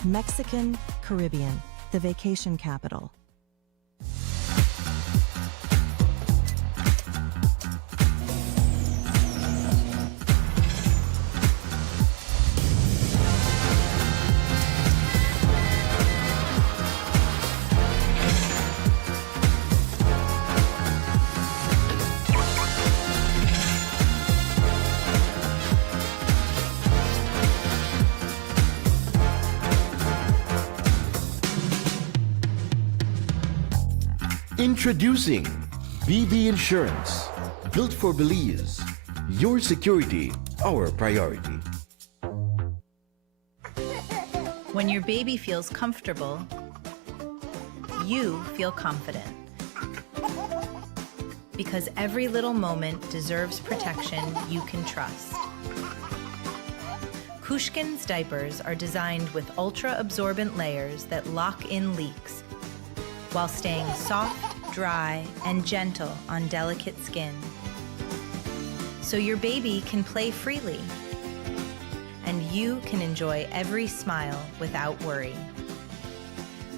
Mexican Caribbean, the vacation capital. Introducing BB Insurance, built for Belize. Your security, our priority. When your baby feels comfortable, you feel confident. Because every little moment deserves protection you can trust. Cushkin's diapers are designed with ultra-absorbent layers that lock in leaks while staying soft, dry, and gentle on delicate skin. So your baby can play freely, and you can enjoy every smile without worry.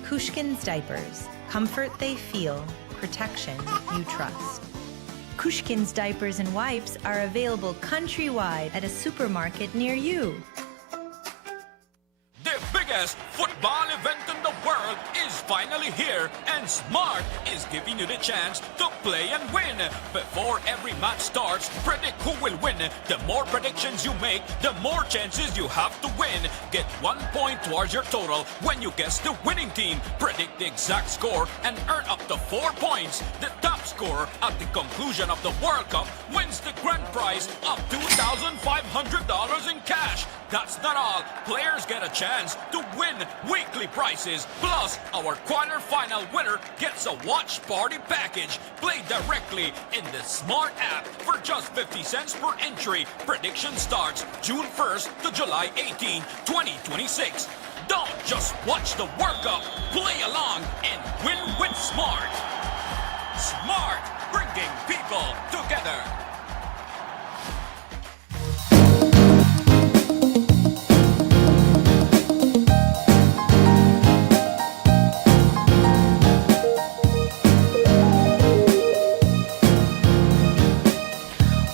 Cushkin's diapers, comfort they feel, protection you trust. Cushkin's diapers and wipes are available countrywide at a supermarket near you. The biggest football event in the world is finally here, and Smart is giving you the chance to play and win. Before every match starts, predict who will win. The more predictions you make, the more chances you have to win. Get 1 point towards your total when you guess the winning team. Predict the exact score and earn up to 4 points. The top scorer at the conclusion of the World Cup wins the grand prize of $2,500 in cash. That's not all. Players get a chance to win weekly prizes. Plus, our quarter-final winner gets a watch party package. Play directly in the Smart app for just 50 cents per entry. Prediction starts June 1st to July 18, 2026. Don't just watch the World Cup. Play along and win with Smart. Smart, bringing people together.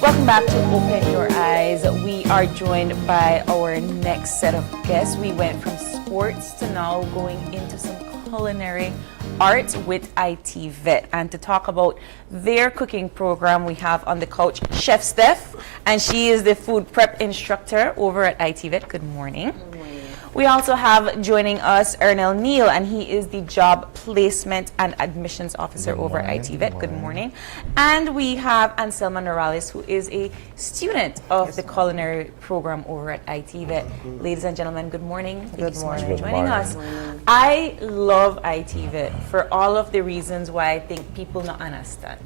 Welcome back to Open Your Eyes. We are joined by our next set of guests. We went from sports to now going into some culinary arts with ITVET. And to talk about their cooking program, we have on the couch Chef Steph, and she is the food prep instructor over at ITVET. Good morning. We also have joining us Ernell Neal, and he is the Job Placement and Admissions Officer over at ITVET. Good morning. And we have Anselma Norales, who is a student of the culinary program over at ITVET. Ladies and gentlemen, good morning. Thank you so much for joining us. I love ITVET for all of the reasons why I think people not understand.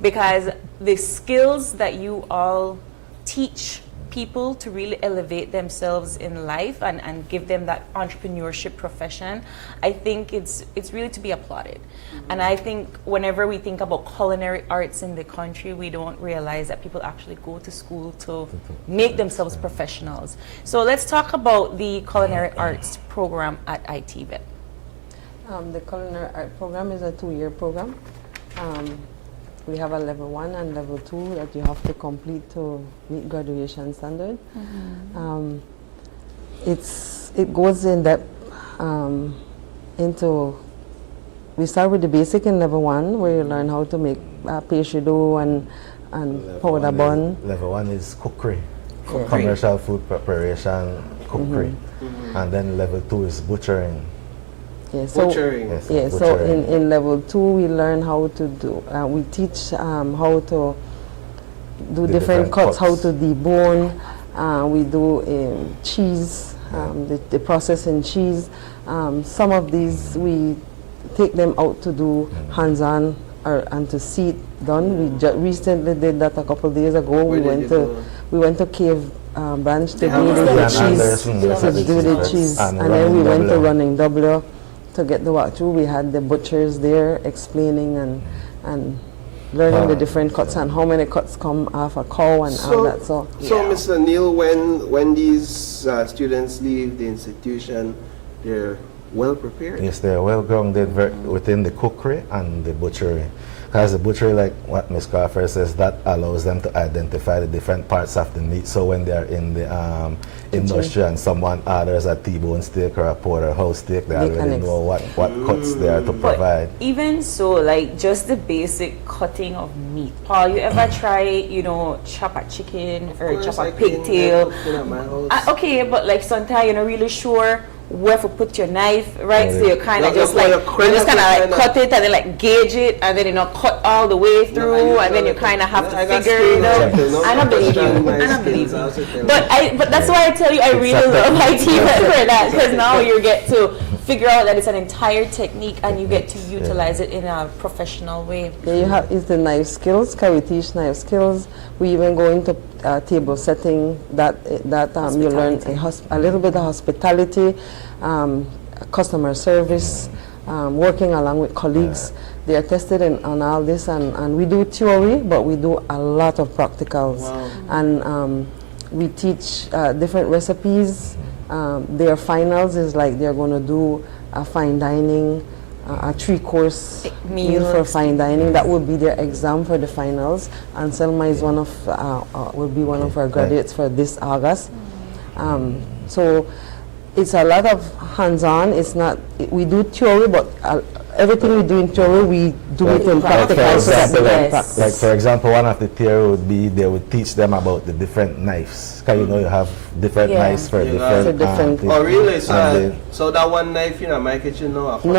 Because the skills that you all teach people to really elevate themselves in life and give them that entrepreneurship profession, I think it's really to be applauded. And I think whenever we think about culinary arts in the country, we don't realize that people actually go to school to make themselves professionals. So let's talk about the culinary arts program at ITVET. The culinary art program is a 2-year program. We have a level 1 and level 2 that you have to complete to meet graduation standard. It goes in depth into, we start with the basic in level 1, where you learn how to make pastry dough and powder bun. Level 1 is cookery, commercial food preparation, cookery. And then level 2 is butchering. Yeah, so, so in level 2 we learn how to do, we teach how to do different cuts, how to debone, we do cheese, the process in cheese. Some of these we take them out to do hands-on and to see it done. We recently did that a couple of days ago. Where We went to Cave Branch to do the cheese, and then we went to Running W to get the walkthrough. We had the butchers there explaining and learning the different cuts and how many cuts come off a cow and all that. So Mr. Neil, when these students leave the institution, they're well prepared. Yes, they're well grounded within the cookery and the butchery. Because the butchery, like what Ms. Crawford says, that allows them to identify the different parts of the meat. So when they're in the industry and someone orders a T-bone steak or a porterhouse steak, they already know what cuts they are to provide. Even so, like just the basic cutting of meat. Paul, you ever try, chop a chicken or chop a pigtail? Okay, but like sometimes you're not really sure where to put your knife, right? So you kind of just like cut it and then like gauge it and then cut all the way through and then you kind of have to figure it out. I don't believe you. But that's why I tell you I really love ITVET for that, because now you get to figure out that it's an entire technique and you get to utilize it in a professional way. Yeah, is the knife skills. Can we teach knife skills? We even go into table setting that you learn a little bit of hospitality, customer service, working along with colleagues. They are tested on all this, and we do theory, but we do a lot of practicals. Wow. And we teach different recipes. Their finals is like they're going to do a fine dining, a 3-course meal for fine dining. That would be their exam for the finals. And Selma is will be one of our graduates for this August. So it's a lot of hands-on. It's not, we do theory, but everything we do in theory, we do it in practical. Like for example, one of the theory would be they would teach them about the different knives. Because you have different knives for different. Oh really? So that one knife in my kitchen, no. So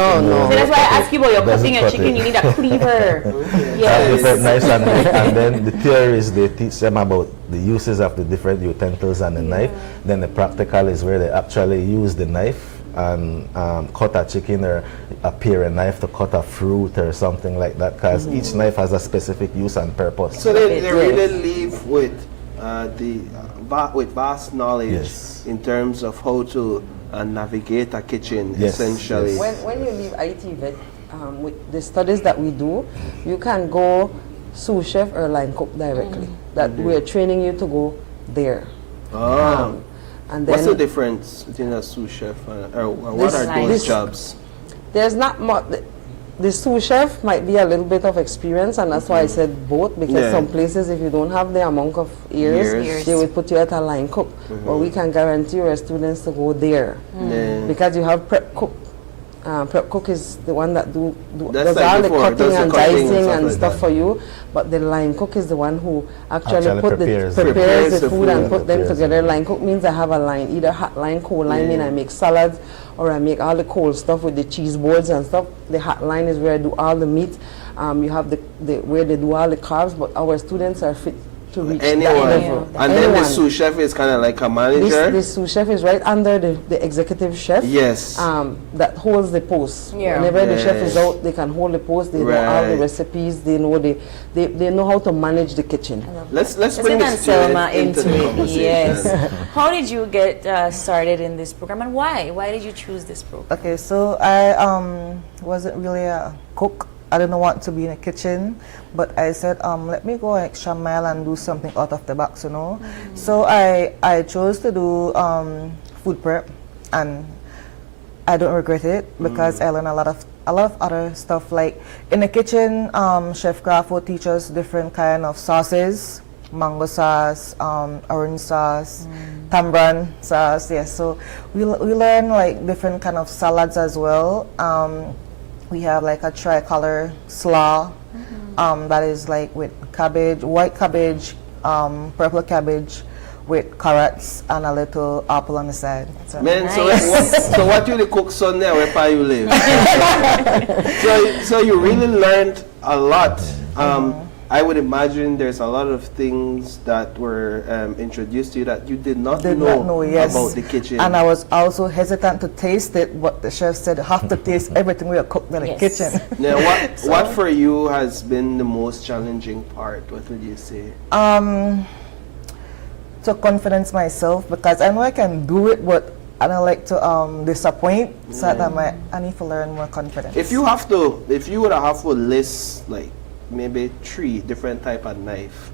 that's why I ask you about your cutting your chicken. You need a cleaver. Yes. Different knives and then the theory is they teach them about the uses of the different utensils and the knife. Then the practical is where they actually use the knife and cut a chicken or a pair of knife to cut a fruit or something like that, because each knife has a specific use and purpose. So they really leave with with vast knowledge in terms of how to navigate a kitchen, essentially. When you leave ITVET, with the studies that we do, you can go sous chef or line cook directly. That we're training you to go there. And then what's the difference between a sous chef or what are those jobs? There's not much. The sous chef might be a little bit of experience, and that's why I said both, because some places, if you don't have the amount of years, they will put you at a line cook. But we can guarantee our students to go there, because you have prep cook. Prep cook is the one that does all the cutting and dicing and stuff for you, but the line cook is the one who actually prepares the food and put them together. Line cook means I have a line, either hot line, cold line, mean I make salads, or I make all the cold stuff with the cheese boards and stuff. The hot line is where I do all the meat. You have the where they do all the carbs, but our students are fit to reach that level. And then the sous chef is kind of like a manager? The sous chef is right under the executive chef. Yes. That holds the post. Whenever the chef is out, they can hold the post. They know all the recipes. They know they know how to manage the kitchen. Let's bring Selma into the conversation. Yes. How did you get started in this program, and why? Why did you choose this program? Okay, so I wasn't really a cook. I didn't want to be in a kitchen, but I said, let me go an extra mile and do something out of the box, So I chose to do food prep, and I don't regret it, because I learned a lot of other stuff. Like in the kitchen, Chef Craft will teach us different kind of sauces, mango sauce, orange sauce, tamarind sauce. Yes, so we learn like different kind of salads as well. We have like a tricolor slaw, that is like with cabbage, white cabbage, purple cabbage, with carrots and a little apple on the side. So man, so what you cook Sunday where you live? so you really learned a lot. I would imagine there's a lot of things that were introduced to you that you did not know yes. about the kitchen. And I was also hesitant to taste it, but the chef said, you have to taste everything we are cooked in the kitchen. Now, what for you has been the most challenging part? What would you say? To confidence myself, because I know I can do it, but I don't like to disappoint, so that I need to learn more confidence. If you would have to list like maybe 3 different type of knife,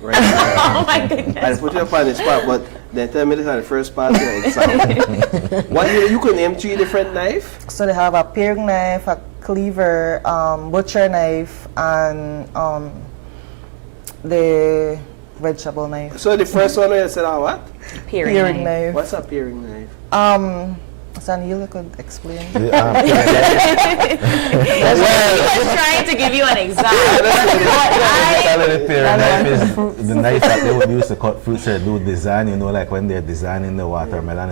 right? Oh my goodness! I put you up on the spot, but then 10 minutes on the first part, what you could name 3 different knives? So they have a paring knife, a cleaver, butcher knife, and the vegetable knife. So the first one you said, what? Paring knife. What's a paring knife? Sanil, you could explain. He was trying to give you an example. The knife that they would use to cut fruits or do design, you know, like when they're designing the watermelon.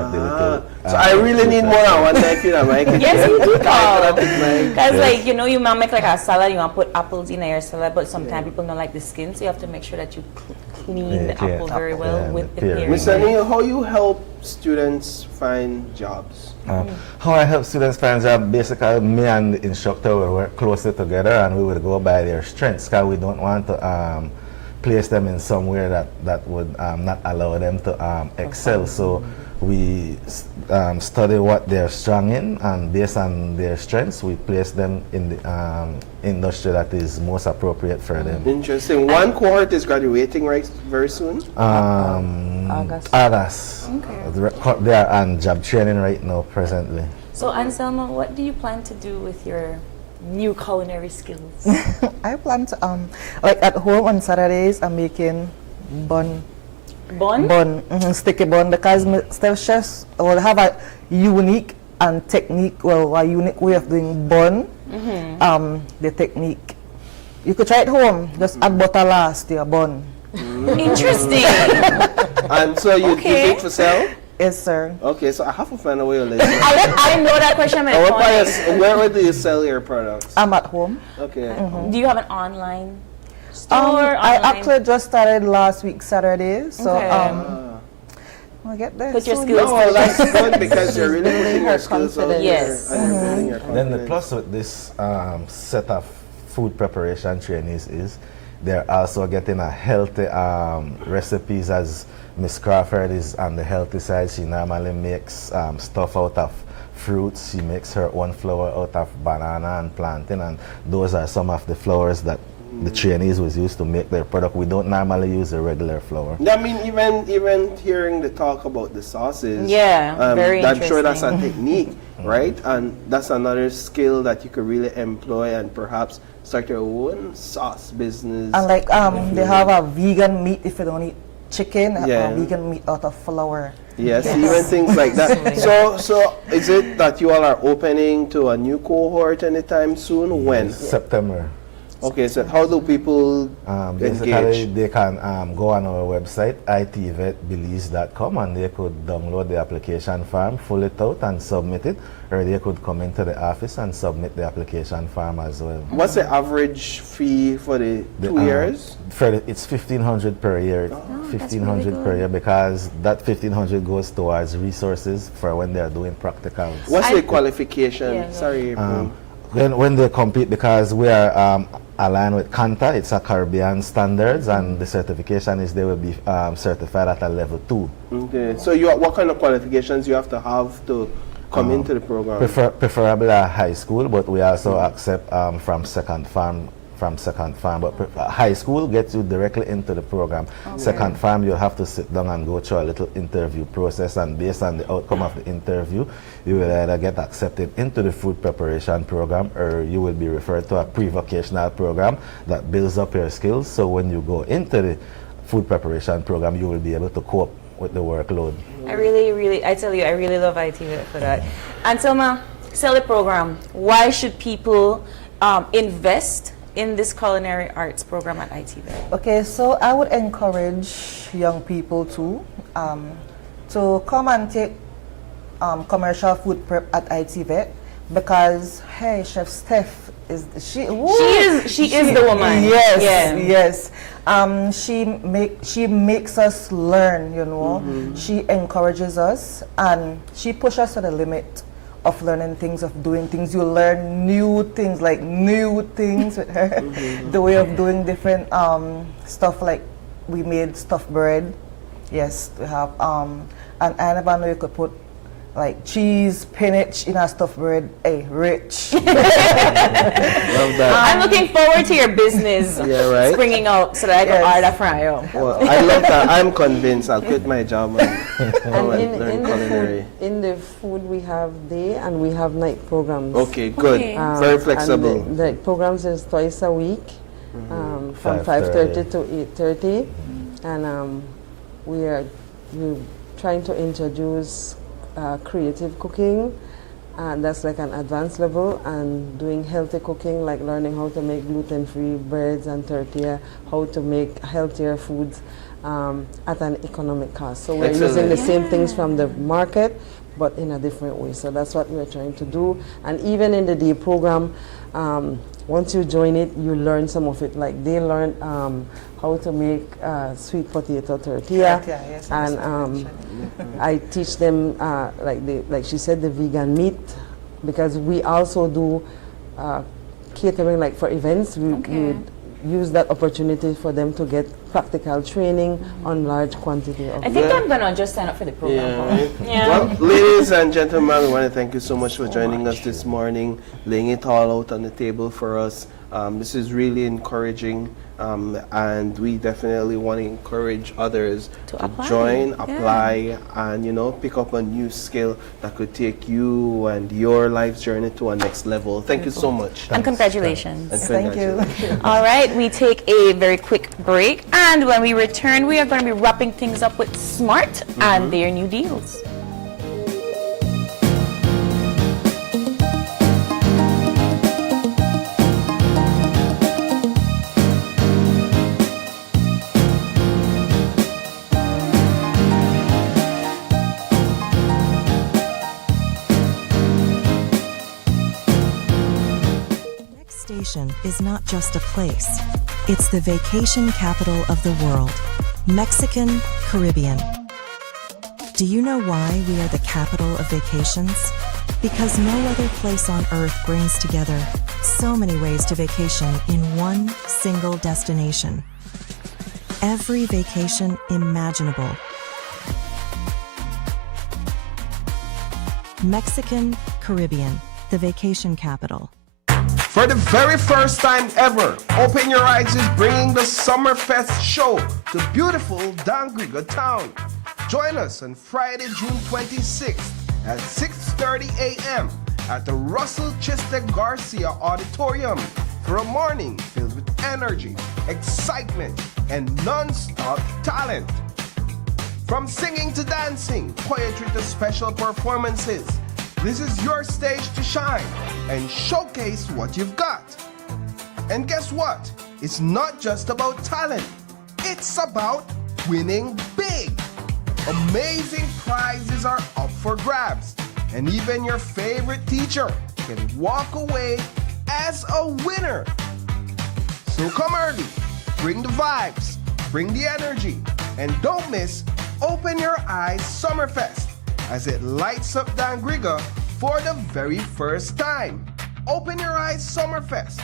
So I really need more than one knife in my kitchen. Yes, you do, Carl. Because, like, you know, you might make like a salad, you want to put apples in your salad, but sometimes people don't like the skin, so you have to make sure that you clean the apple very well with the paring. Mr. Neil, how you help students find jobs? How I help students find jobs, basically me and the instructor will work closely together and we will go by their strengths, because we don't want to place them in somewhere that would not allow them to excel. So we study what they're strong in, and based on their strengths, we place them in the industry that is most appropriate for them. Interesting. One cohort is graduating very soon? August. Okay. They are on job training right now, presently. So, Anselma, what do you plan to do with your new culinary skills? I plan to, like at home on Saturdays, I'm making bun. Bun? Sticky bun, because Steph chefs will have a unique and technique, a unique way of doing bun. The technique. You could try it home, just add butter last to your bun. Interesting. And so you do it for sale? Yes, sir. Okay, so I have to find a way to let you. I didn't know that question. Where do you sell your products? I'm at home. Okay. Do you have an online store? I actually just started last week Saturday, so I'll get there. Put your skills. No, that's good, because you're really putting your skills out there. Yes. Then the plus with this set of food preparation trainees is they're also getting a healthy recipes, as Miss Crawford is on the healthy side. She normally makes stuff out of fruits. She makes her own flour out of banana and plantain, and those are some of the flours that the trainees was used to make their product. We don't normally use the regular flour. I mean, even hearing the talk about the sauces, very I'm sure that's a interesting. technique, right? And that's another skill that you could really employ and perhaps start your own sauce business. And like they have a vegan meat if you don't eat chicken, a vegan meat out of flour. Yes, even things like that. So is it that you all are opening to a new cohort anytime soon? When? September. Okay, so how do people basically engage? they can go on our website, ITVETBelize.com, and they could download the application form, fill it out and submit it, or they could come into the office and submit the application form as well. What's the average fee for the 2 years? It's $1,500 per year. $1,500 per year, because that $1,500 goes towards resources for when they're doing practicals. What's the qualification? Sorry. When they compete, because we are aligned with CANTA, it's a Caribbean standards, and the certification is they will be certified at a level 2. Okay, so what kind of qualifications you have to come into the program? Preferably a high school, but we also accept from second farm. But high school gets you directly into the program. Okay. Second farm, you'll have to sit down and go through a little interview process, and based on the outcome of the interview, you will either get accepted into the food preparation program, or you will be referred to a pre-vocational program that builds up your skills. So when you go into the food preparation program, you will be able to cope with the workload. I tell you, I really love ITVET for that. And Selma, sell the program. Why should people invest in this culinary arts program at ITVET? Okay, so I would encourage young people to come and take commercial food prep at ITVET, because hey, Chef Steph She is the woman. Yes, yeah. yes. She makes us learn, you know. She encourages us and she pushes us to the limit of learning things, of doing things. You learn new things with her. The way of doing different stuff, like we made stuffed bread. Yes, we have and I never know you could put like cheese, spinach in our stuffed bread. Hey, rich. Love that. I'm looking forward to your business springing out so that I can order from you. Well, I love that. I'm convinced I'll quit my job and learn culinary. In the food we have day and we have night programs. Okay, good. Very flexible. The programs is twice a week, from 5:30 to 8:30, and we're trying to introduce creative cooking, and that's like an advanced level, and doing healthy cooking, like learning how to make gluten-free breads and tortilla, how to make healthier foods at an economic cost. So we're using the same things from the market, but in a different way. So that's what we're trying to do. And even in the day program, once you join it, you learn some of it. Like they learn how to make sweet potato tortilla, and I teach them like she said, the vegan meat, because we also do catering, like for events. We would use that opportunity for them to get practical training on large quantity of. I think I'm gonna just sign up for the program. Well, ladies and gentlemen, we want to thank you so much for joining us this morning, laying it all out on the table for us. This is really encouraging, and we definitely want to encourage others to join, apply, and pick up a new skill that could take you and your life's journey to a next level. Thank you so much. And congratulations. Thank you. All right, we take a very quick break, and when we return, we are going to be wrapping things up with Smart and their new deals. Is not just a place, it's the vacation capital of the world, Mexican Caribbean. Do you know why we are the capital of vacations? Because no other place on earth brings together so many ways to vacation in one single destination. Every vacation imaginable. Mexican Caribbean, the vacation capital. For the very first time ever, Open Your Eyes is bringing the Summerfest show to beautiful Dangriga town. Join us on Friday, June 26th at 6:30 a.m. at the Russell Chiste Garcia Auditorium for a morning filled with energy, excitement, and non-stop talent. From singing to dancing, poetry to special performances, this is your stage to shine and showcase what you've got. And guess what? It's not just about talent. It's about winning big. Amazing prizes are up for grabs. And even your favorite teacher can walk away as a winner. So come early, bring the vibes, bring the energy, and don't miss Open Your Eyes Summerfest as it lights up Dangriga for the very first time. Open Your Eyes Summerfest,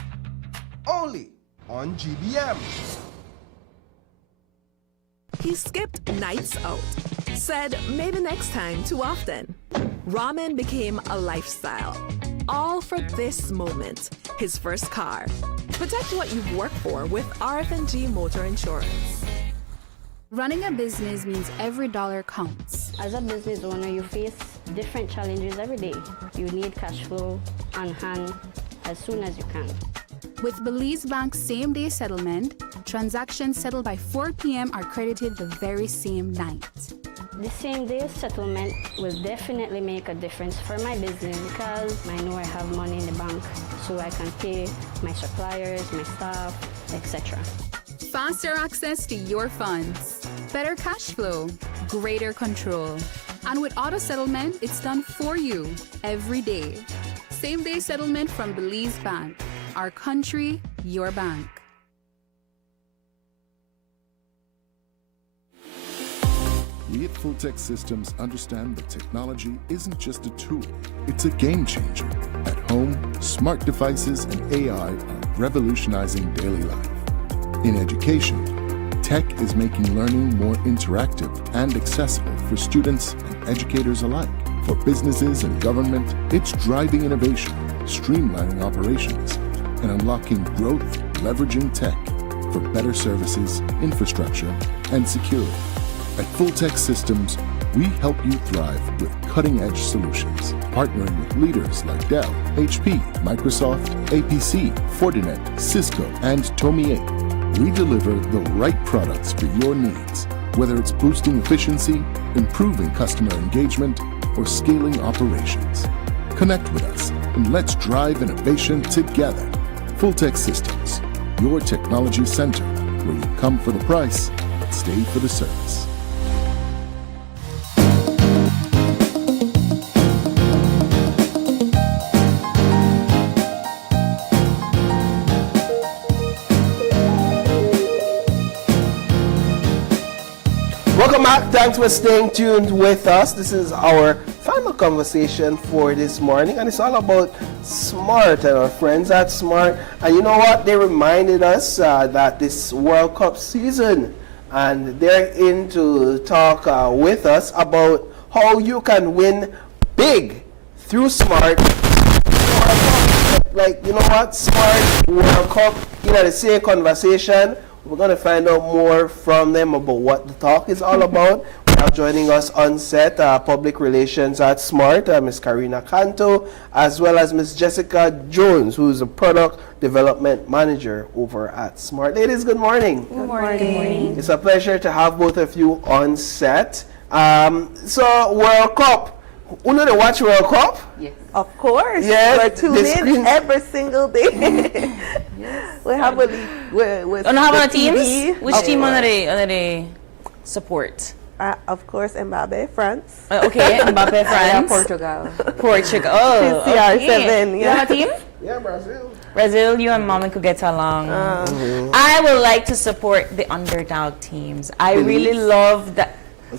only on GBM. He skipped nights out, said maybe next time too often. Ramen became a lifestyle, all for this moment, his first car. Protect what you've worked for with RF&G Motor Insurance. Running a business means every dollar counts. As a business owner, you face different challenges every day. You need cash flow on hand as soon as you can. With Belize Bank's same-day settlement, transactions settled by 4 p.m. are credited the very same night. The same-day settlement will definitely make a difference for my business because I know I have money in the bank so I can pay my suppliers, my staff, etc. Faster access to your funds, better cash flow, greater control. And with auto settlement, it's done for you every day. Same-day settlement from Belize Bank. Our country, your bank. We at Fulltech Systems understand that technology isn't just a tool, it's a game changer. At home, smart devices and AI are revolutionizing daily life. In education, tech is making learning more interactive and accessible for students and educators alike. For businesses and government, it's driving innovation, streamlining operations, and unlocking growth, leveraging tech for better services, infrastructure, and security. At Fulltech Systems, we help you thrive with cutting-edge solutions, partnering with leaders like Dell, HP, Microsoft, APC, Fortinet, Cisco, and Tomy 8. We deliver the right products for your needs, whether it's boosting efficiency, improving customer engagement, or scaling operations. Connect with us and let's drive innovation together. Fulltech Systems, your technology center, where you come for the price, but stay for the service. Welcome back. Thanks for staying tuned with us. This is our final conversation for this morning, and it's all about Smart and our friends at Smart. And you know what? They reminded us that this World Cup season, and they're in to talk with us about how you can win big through Smart. Like, you know what? Smart World Cup, the same conversation. We're going to find out more from them about what the talk is all about. We have joining us on set, Public Relations at Smart, Ms. Karina Canto, as well as Ms. Jessica Jones, who's a Product Development Manager over at Smart. Ladies, good morning. Good morning. Good morning. It's a pleasure to have both of you on set. So, World Cup. You know they watch World Cup? Yes. Of course. Yes. We're tuned in every single day. Yes. We have a teams? Which team are they support? Of course, Mbappe, France. Okay, Mbappe, France. Portugal. Portugal. Oh, CR7. You have a team? Yeah, Brazil. Brazil, you and Mama could get along. I would like to support the underdog teams. I really love that. I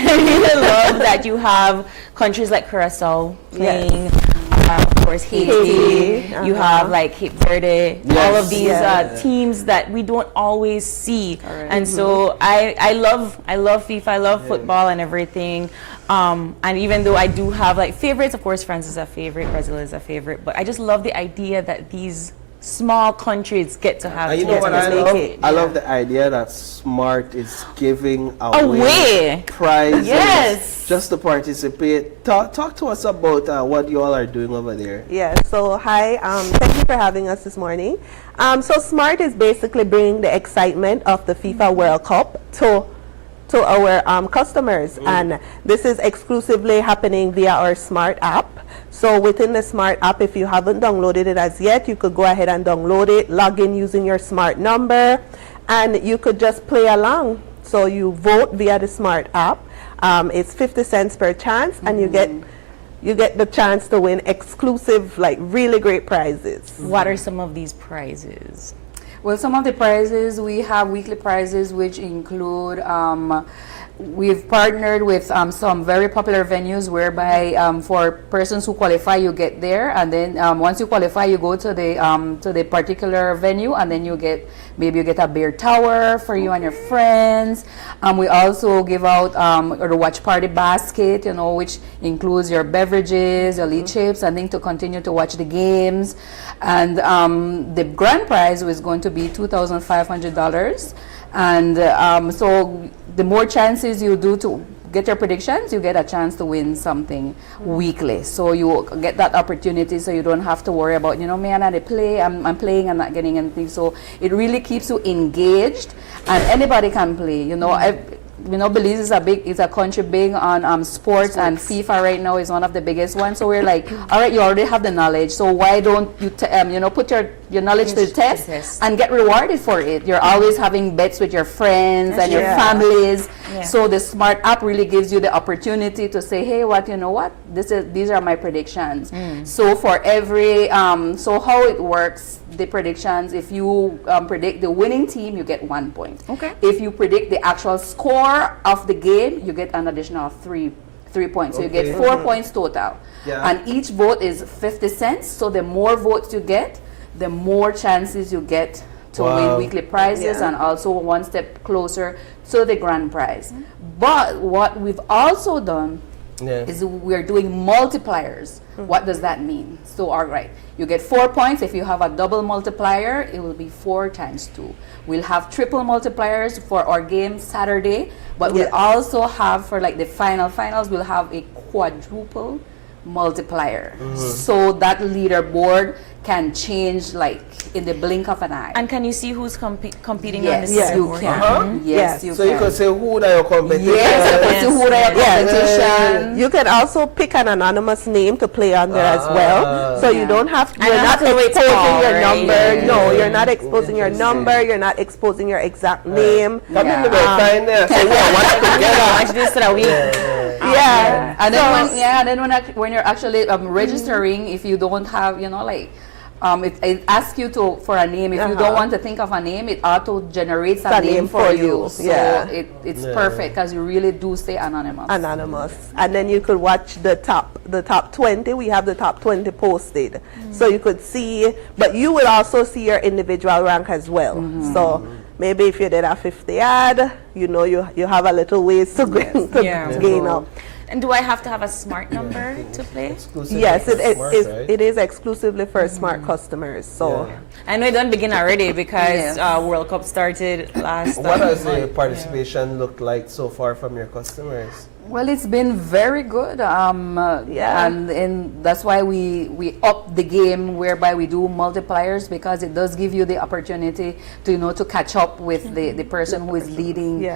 really love that you have countries like Curacao playing, of course Haiti. You have like Cape Verde, all of these teams that we don't always see. And so I love FIFA, I love football and everything. And even though I do have like favorites, of course France is a favorite, Brazil is a favorite, but I just love the idea that these small countries get to have. You know what I love? I love the idea that Smart is giving away prizes just to participate. Talk to us about what you all are doing over there. Yeah, so hi, thank you for having us this morning. So Smart is basically bringing the excitement of the FIFA World Cup to our customers, and this is exclusively happening via our Smart app. So within the Smart app, if you haven't downloaded it as yet, you could go ahead and download it, log in using your Smart number, and you could just play along. So you vote via the Smart app. It's 50 cents per chance, and you get the chance to win exclusive, like really great prizes. What are some of these prizes? Well, some of the prizes, we have weekly prizes which include, we've partnered with some very popular venues whereby for persons who qualify, you get there, and then once you qualify, you go to the particular venue, and then maybe you get a beer tower for you and your friends. We also give out a watch party basket, which includes your beverages, your lead chips, and then to continue to watch the games. And the grand prize was going to be $2,500. And so the more chances you do to get your predictions, you get a chance to win something weekly. So you get that opportunity, so you don't have to worry about, man, I play, I'm playing and not getting anything. So it really keeps you engaged, and anybody can play. Belize is a country big on sports, and FIFA right now is one of the biggest ones. So we're like, all right, you already have the knowledge, so why don't you put your your knowledge to the test and get rewarded for it. You're always having bets with your friends and your families. Yeah. So the Smart app really gives you the opportunity to say, hey, you know what? These are my predictions. So for every, so how it works, the predictions, if you predict the winning team, you get 1 point. Okay. If you predict the actual score of the game, you get an additional 3 points. So you get 4 points total. Yeah. And each vote is 50 cents. So the more votes you get, the more chances you get to win weekly prizes and also one step closer to the grand prize. But what we've also done is we're doing multipliers. What does that mean? So, all right, you get 4 points. If you have a double multiplier, it will be 4 times 2. We'll have triple multipliers for our game Saturday, but we'll also have for like the finals, we'll have a quadruple multiplier. So that leaderboard can change like in the blink of an eye. And can you see who's competing Yes, on the you leaderboard? can. Yes, you so can. you could say who are your competition. Yes, you can see who are your competition. You can also pick an anonymous name to play on there as well. So you don't have, you're not to wait exposing till your right? number. No, you're not exposing your number. You're not exposing your exact name. Come in the find there. So Watch this so that we. Yeah. And then when you're actually registering, if you don't have, you know, like it asks you for a name. If you don't want to think of a name, it auto generates a name for you. So it's perfect because you really do stay anonymous. And then you could watch the top 20. We have the top 20 posted, so you could see. But you will also see your individual rank as well. So maybe if you did a 50 ad, you know you have a little ways to gain up. And do I have to have a smart number to play? Yes, it is exclusively for smart customers. So I know it don't begin already because World Cup started last. What has the participation looked like so far from your customers? Well, it's been very good, and that's why we up the game, whereby we do multipliers, because it does give you the opportunity to to catch up with the person who is leading.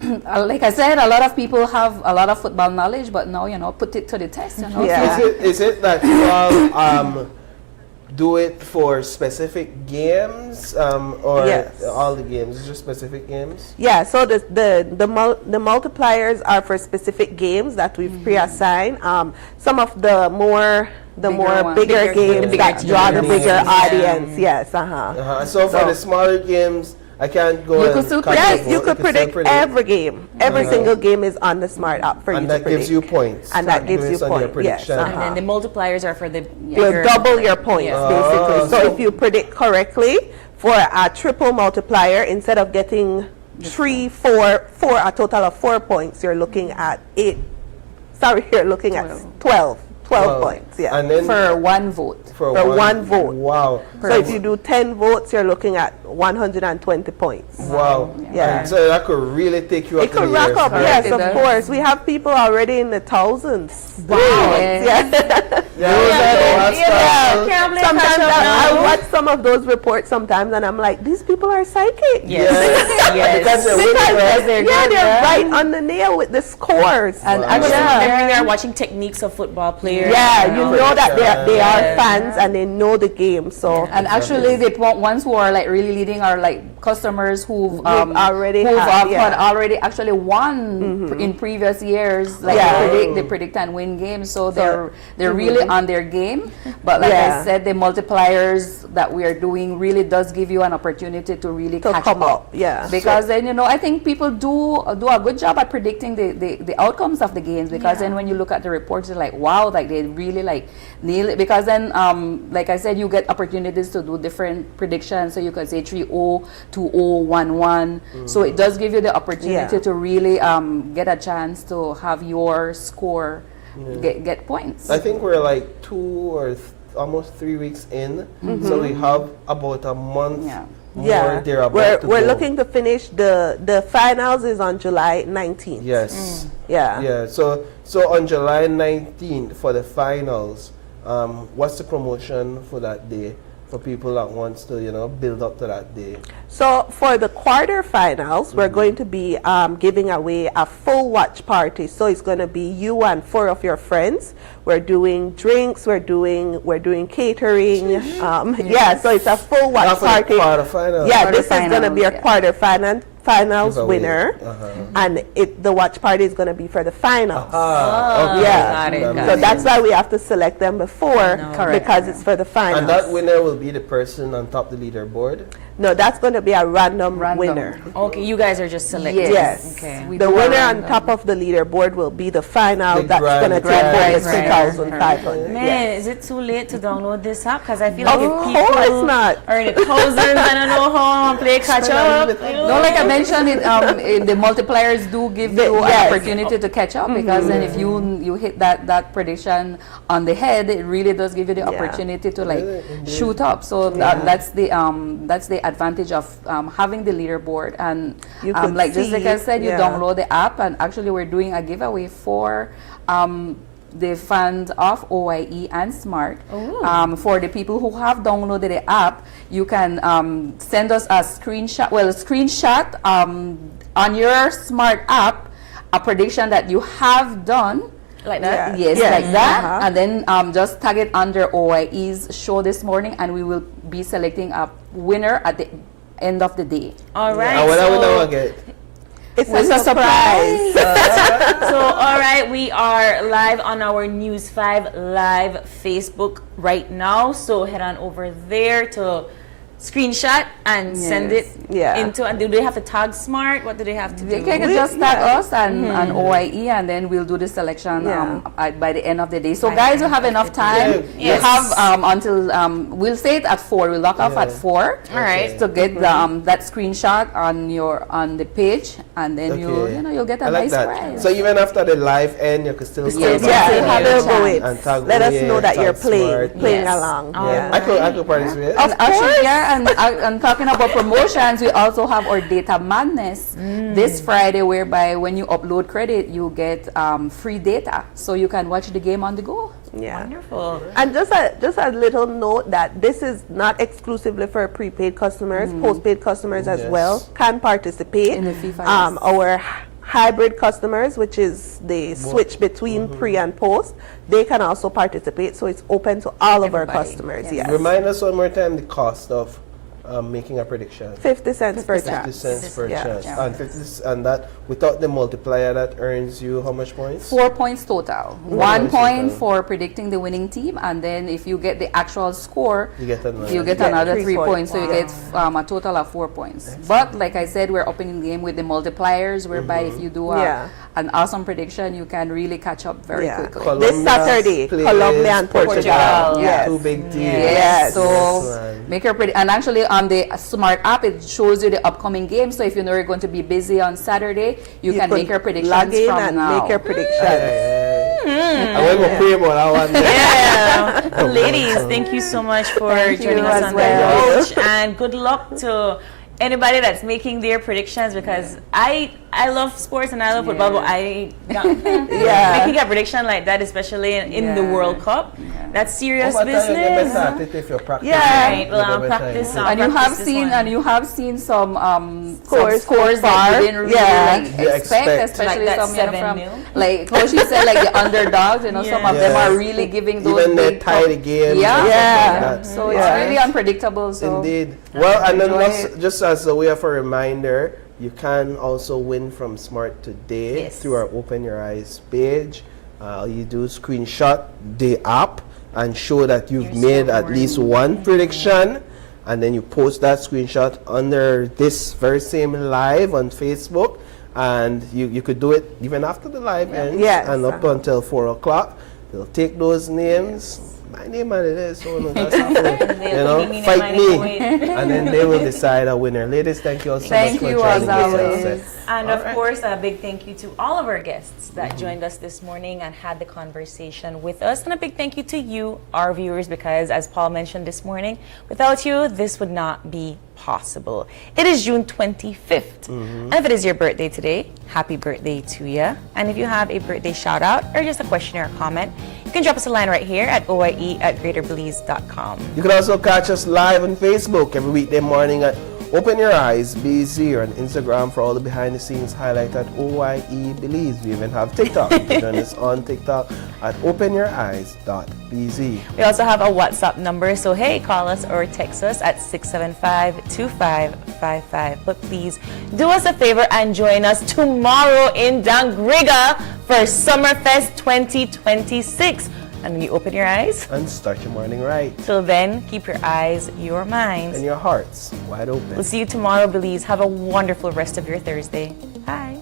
Like I said, a lot of people have a lot of football knowledge, but now put it to the test. Is it that you all do it for specific games, or all the games? Is it just specific games? Yeah. So the multipliers are for specific games that we've pre-assigned. Some of the bigger games that draw the bigger audience. Yes. So for the smaller games, I can't go. You could predict every game. Every single game is on the Smart app for you to predict. And that gives you points. And that gives you points. Yes. And then the multipliers are for the you double your points basically. So if you predict correctly for a triple multiplier, instead of getting 3, 4, a total of 4 points, you're looking at 12 points. Yeah. And then for one vote. For one vote. Wow. So if you do 10 votes, you're looking at 120 points. Wow. Yeah. And so that could really take you up. It could rack up, yes, of course. We have people already in the thousands. Wow. Sometimes I watch some of those reports sometimes, and I'm like, these people are psychic. Because they're right on the nail with the scores. And actually, they're watching techniques of football players. Yeah, you know that they are fans and they know the game. So and actually, the ones who are like really leading are like customers who've already actually won in previous years. Like they predict and win games, so they're really on their game. But like I said, the multipliers that we are doing really does give you an opportunity to really catch up. Because then I think people do a good job at predicting the outcomes of the games. Because then when you look at the reports, it's like wow, like they really like nail it. Because then like I said, you get opportunities to do different predictions. So you could say 3-0, 2-0, 1-1. So it does give you the opportunity to really get a chance to have your score get points. I think we're like 2 or almost 3 weeks in, so we have about a month. We're looking to finish the finals is on July 19th. Yes. Yeah. So on July 19th for the finals, what's the promotion for that day? for people that wants to, build up to that day? So for the quarterfinals, we're going to be giving away a full watch party. So it's going to be you and 4 of your friends. We're doing drinks. We're doing catering. Yeah, so it's a full watch party. Yeah, this is going to be a quarterfinals winner, and the watch party is going to be for the finals. So that's why we have to select them before, because it's for the finals. And that winner will be the person on top of the leaderboard? No, that's going to be a random winner. Okay, you guys are just selecting. Yes. Okay. The winner on top of the leaderboard will be the final that's going to take home the 2,500. Man, is it too late to download this app? Because I feel like if people are in the thousands, I don't know how to play catch up. No, like I mentioned, the multipliers do give you an opportunity to catch up, because then if you hit that prediction on the head, it really does give you the opportunity to shoot up. So that's the advantage of having the leaderboard. And like Jessica said, you download the app, and actually we're doing a giveaway for the fans of OIE and Smart. For the people who have downloaded the app, you can send us a screenshot, on your Smart app, a prediction that you have done. Like that? Yes, like that. And then just tag it under OIE's show this morning, and we will be selecting a winner at the end of the day. All right. And what I get? It's a surprise. So, all right, we are live on our News 5 Live Facebook right now. So head on over there to screenshot and send it into, and do they have to tag Smart? What do they have to do? They can just tag us and OIE, and then we'll do the selection by the end of the day. So guys, you have enough time. You have until we'll say it at 4. We'll lock off at 4. All right. To get that screenshot on the page, and then you'll get a nice prize. So even after the live end, you can still have a go it. Let us know that you're playing along. I could participate. Of course. And talking about promotions, we also have our Data Madness this Friday, whereby when you upload credit, you get free data, so you can watch the game on the go. Yeah. Wonderful. And just a little note that this is not exclusively for prepaid customers. Postpaid customers as well can participate. In the FIFA, our hybrid customers, which is the switch between pre and post, they can also participate. So it's open to all of our customers. Yes. Remind us one more time the cost of making a prediction. 50 cents per 50 chance. cents per chance. And that without the multiplier, that earns you how much points? 4 points total. 1 point for predicting the winning team, and then if you get the actual score, you get another 3 points. So you get a total of 4 points. But like I said, we're opening the game with the multipliers, whereby if you do an awesome prediction, you can really catch up very quickly. Colombia, this Saturday, Colombia and Portugal. Yes. 2 big teams. Yes. So make your prediction. And actually on the Smart app, it shows you the upcoming game. So if you know you're going to be busy on Saturday, you can make your predictions log in from and now. make your predictions. I will go pray about that one. Yeah. Ladies, thank you so much for joining us on the road, and good luck to anybody that's making their predictions, because I love sports and I love football, but I making a prediction like that, especially in the World Cup, that's serious business. Right. Well, I'll practice. And you have seen some scores that you didn't really expect, especially like some 7-0. Like what she said, like the underdogs. Some of them are really giving those. Even they tie the game. So it's really unpredictable. So. Indeed. Well, and then just as a way of a reminder, you can also win from Smart today through our Open Your Eyes page. You do screenshot the app and show that you've made at least one prediction, and then you post that screenshot under this very same live on Facebook, and you could do it even after the live ends and up until 4 o'clock. They'll take those names. My name and it is, so that's fight me, and then they will decide a winner. Ladies, thank you all so much for joining us. And of course, a big thank you to all of our guests that joined us this morning and had the conversation with us. And a big thank you to you, our viewers, because as Paul mentioned this morning, without you, this would not be possible. It is June 25th. And if it is your birthday today, happy birthday to you. And if you have a birthday shout out or just a question or a comment, you can drop us a line right here at oye@greaterbelize.com. You can also catch us live on Facebook every weekday morning at Open Your Eyes BZ, or on Instagram for all the behind the scenes highlight at OYE Belize. We even have TikTok. You can join us on TikTok at openyouryes.bz. We also have a WhatsApp number, so hey, call us or text us at 675-2555. But please do us a favor and join us tomorrow in Dangriga for Summerfest 2026. And you open your eyes and start your morning right. Till then, keep your eyes, your minds, and your hearts wide open. We'll see you tomorrow, Belize. Have a wonderful rest of your Thursday. Bye.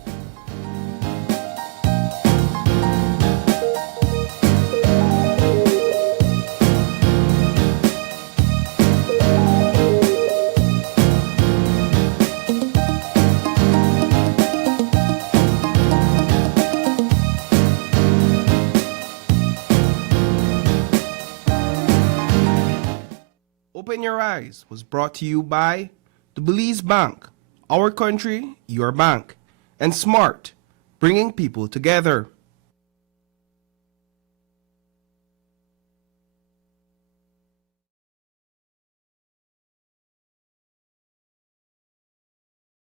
Open Your Eyes was brought to you by the Belize Bank, our country, your bank, and Smart, bringing people together.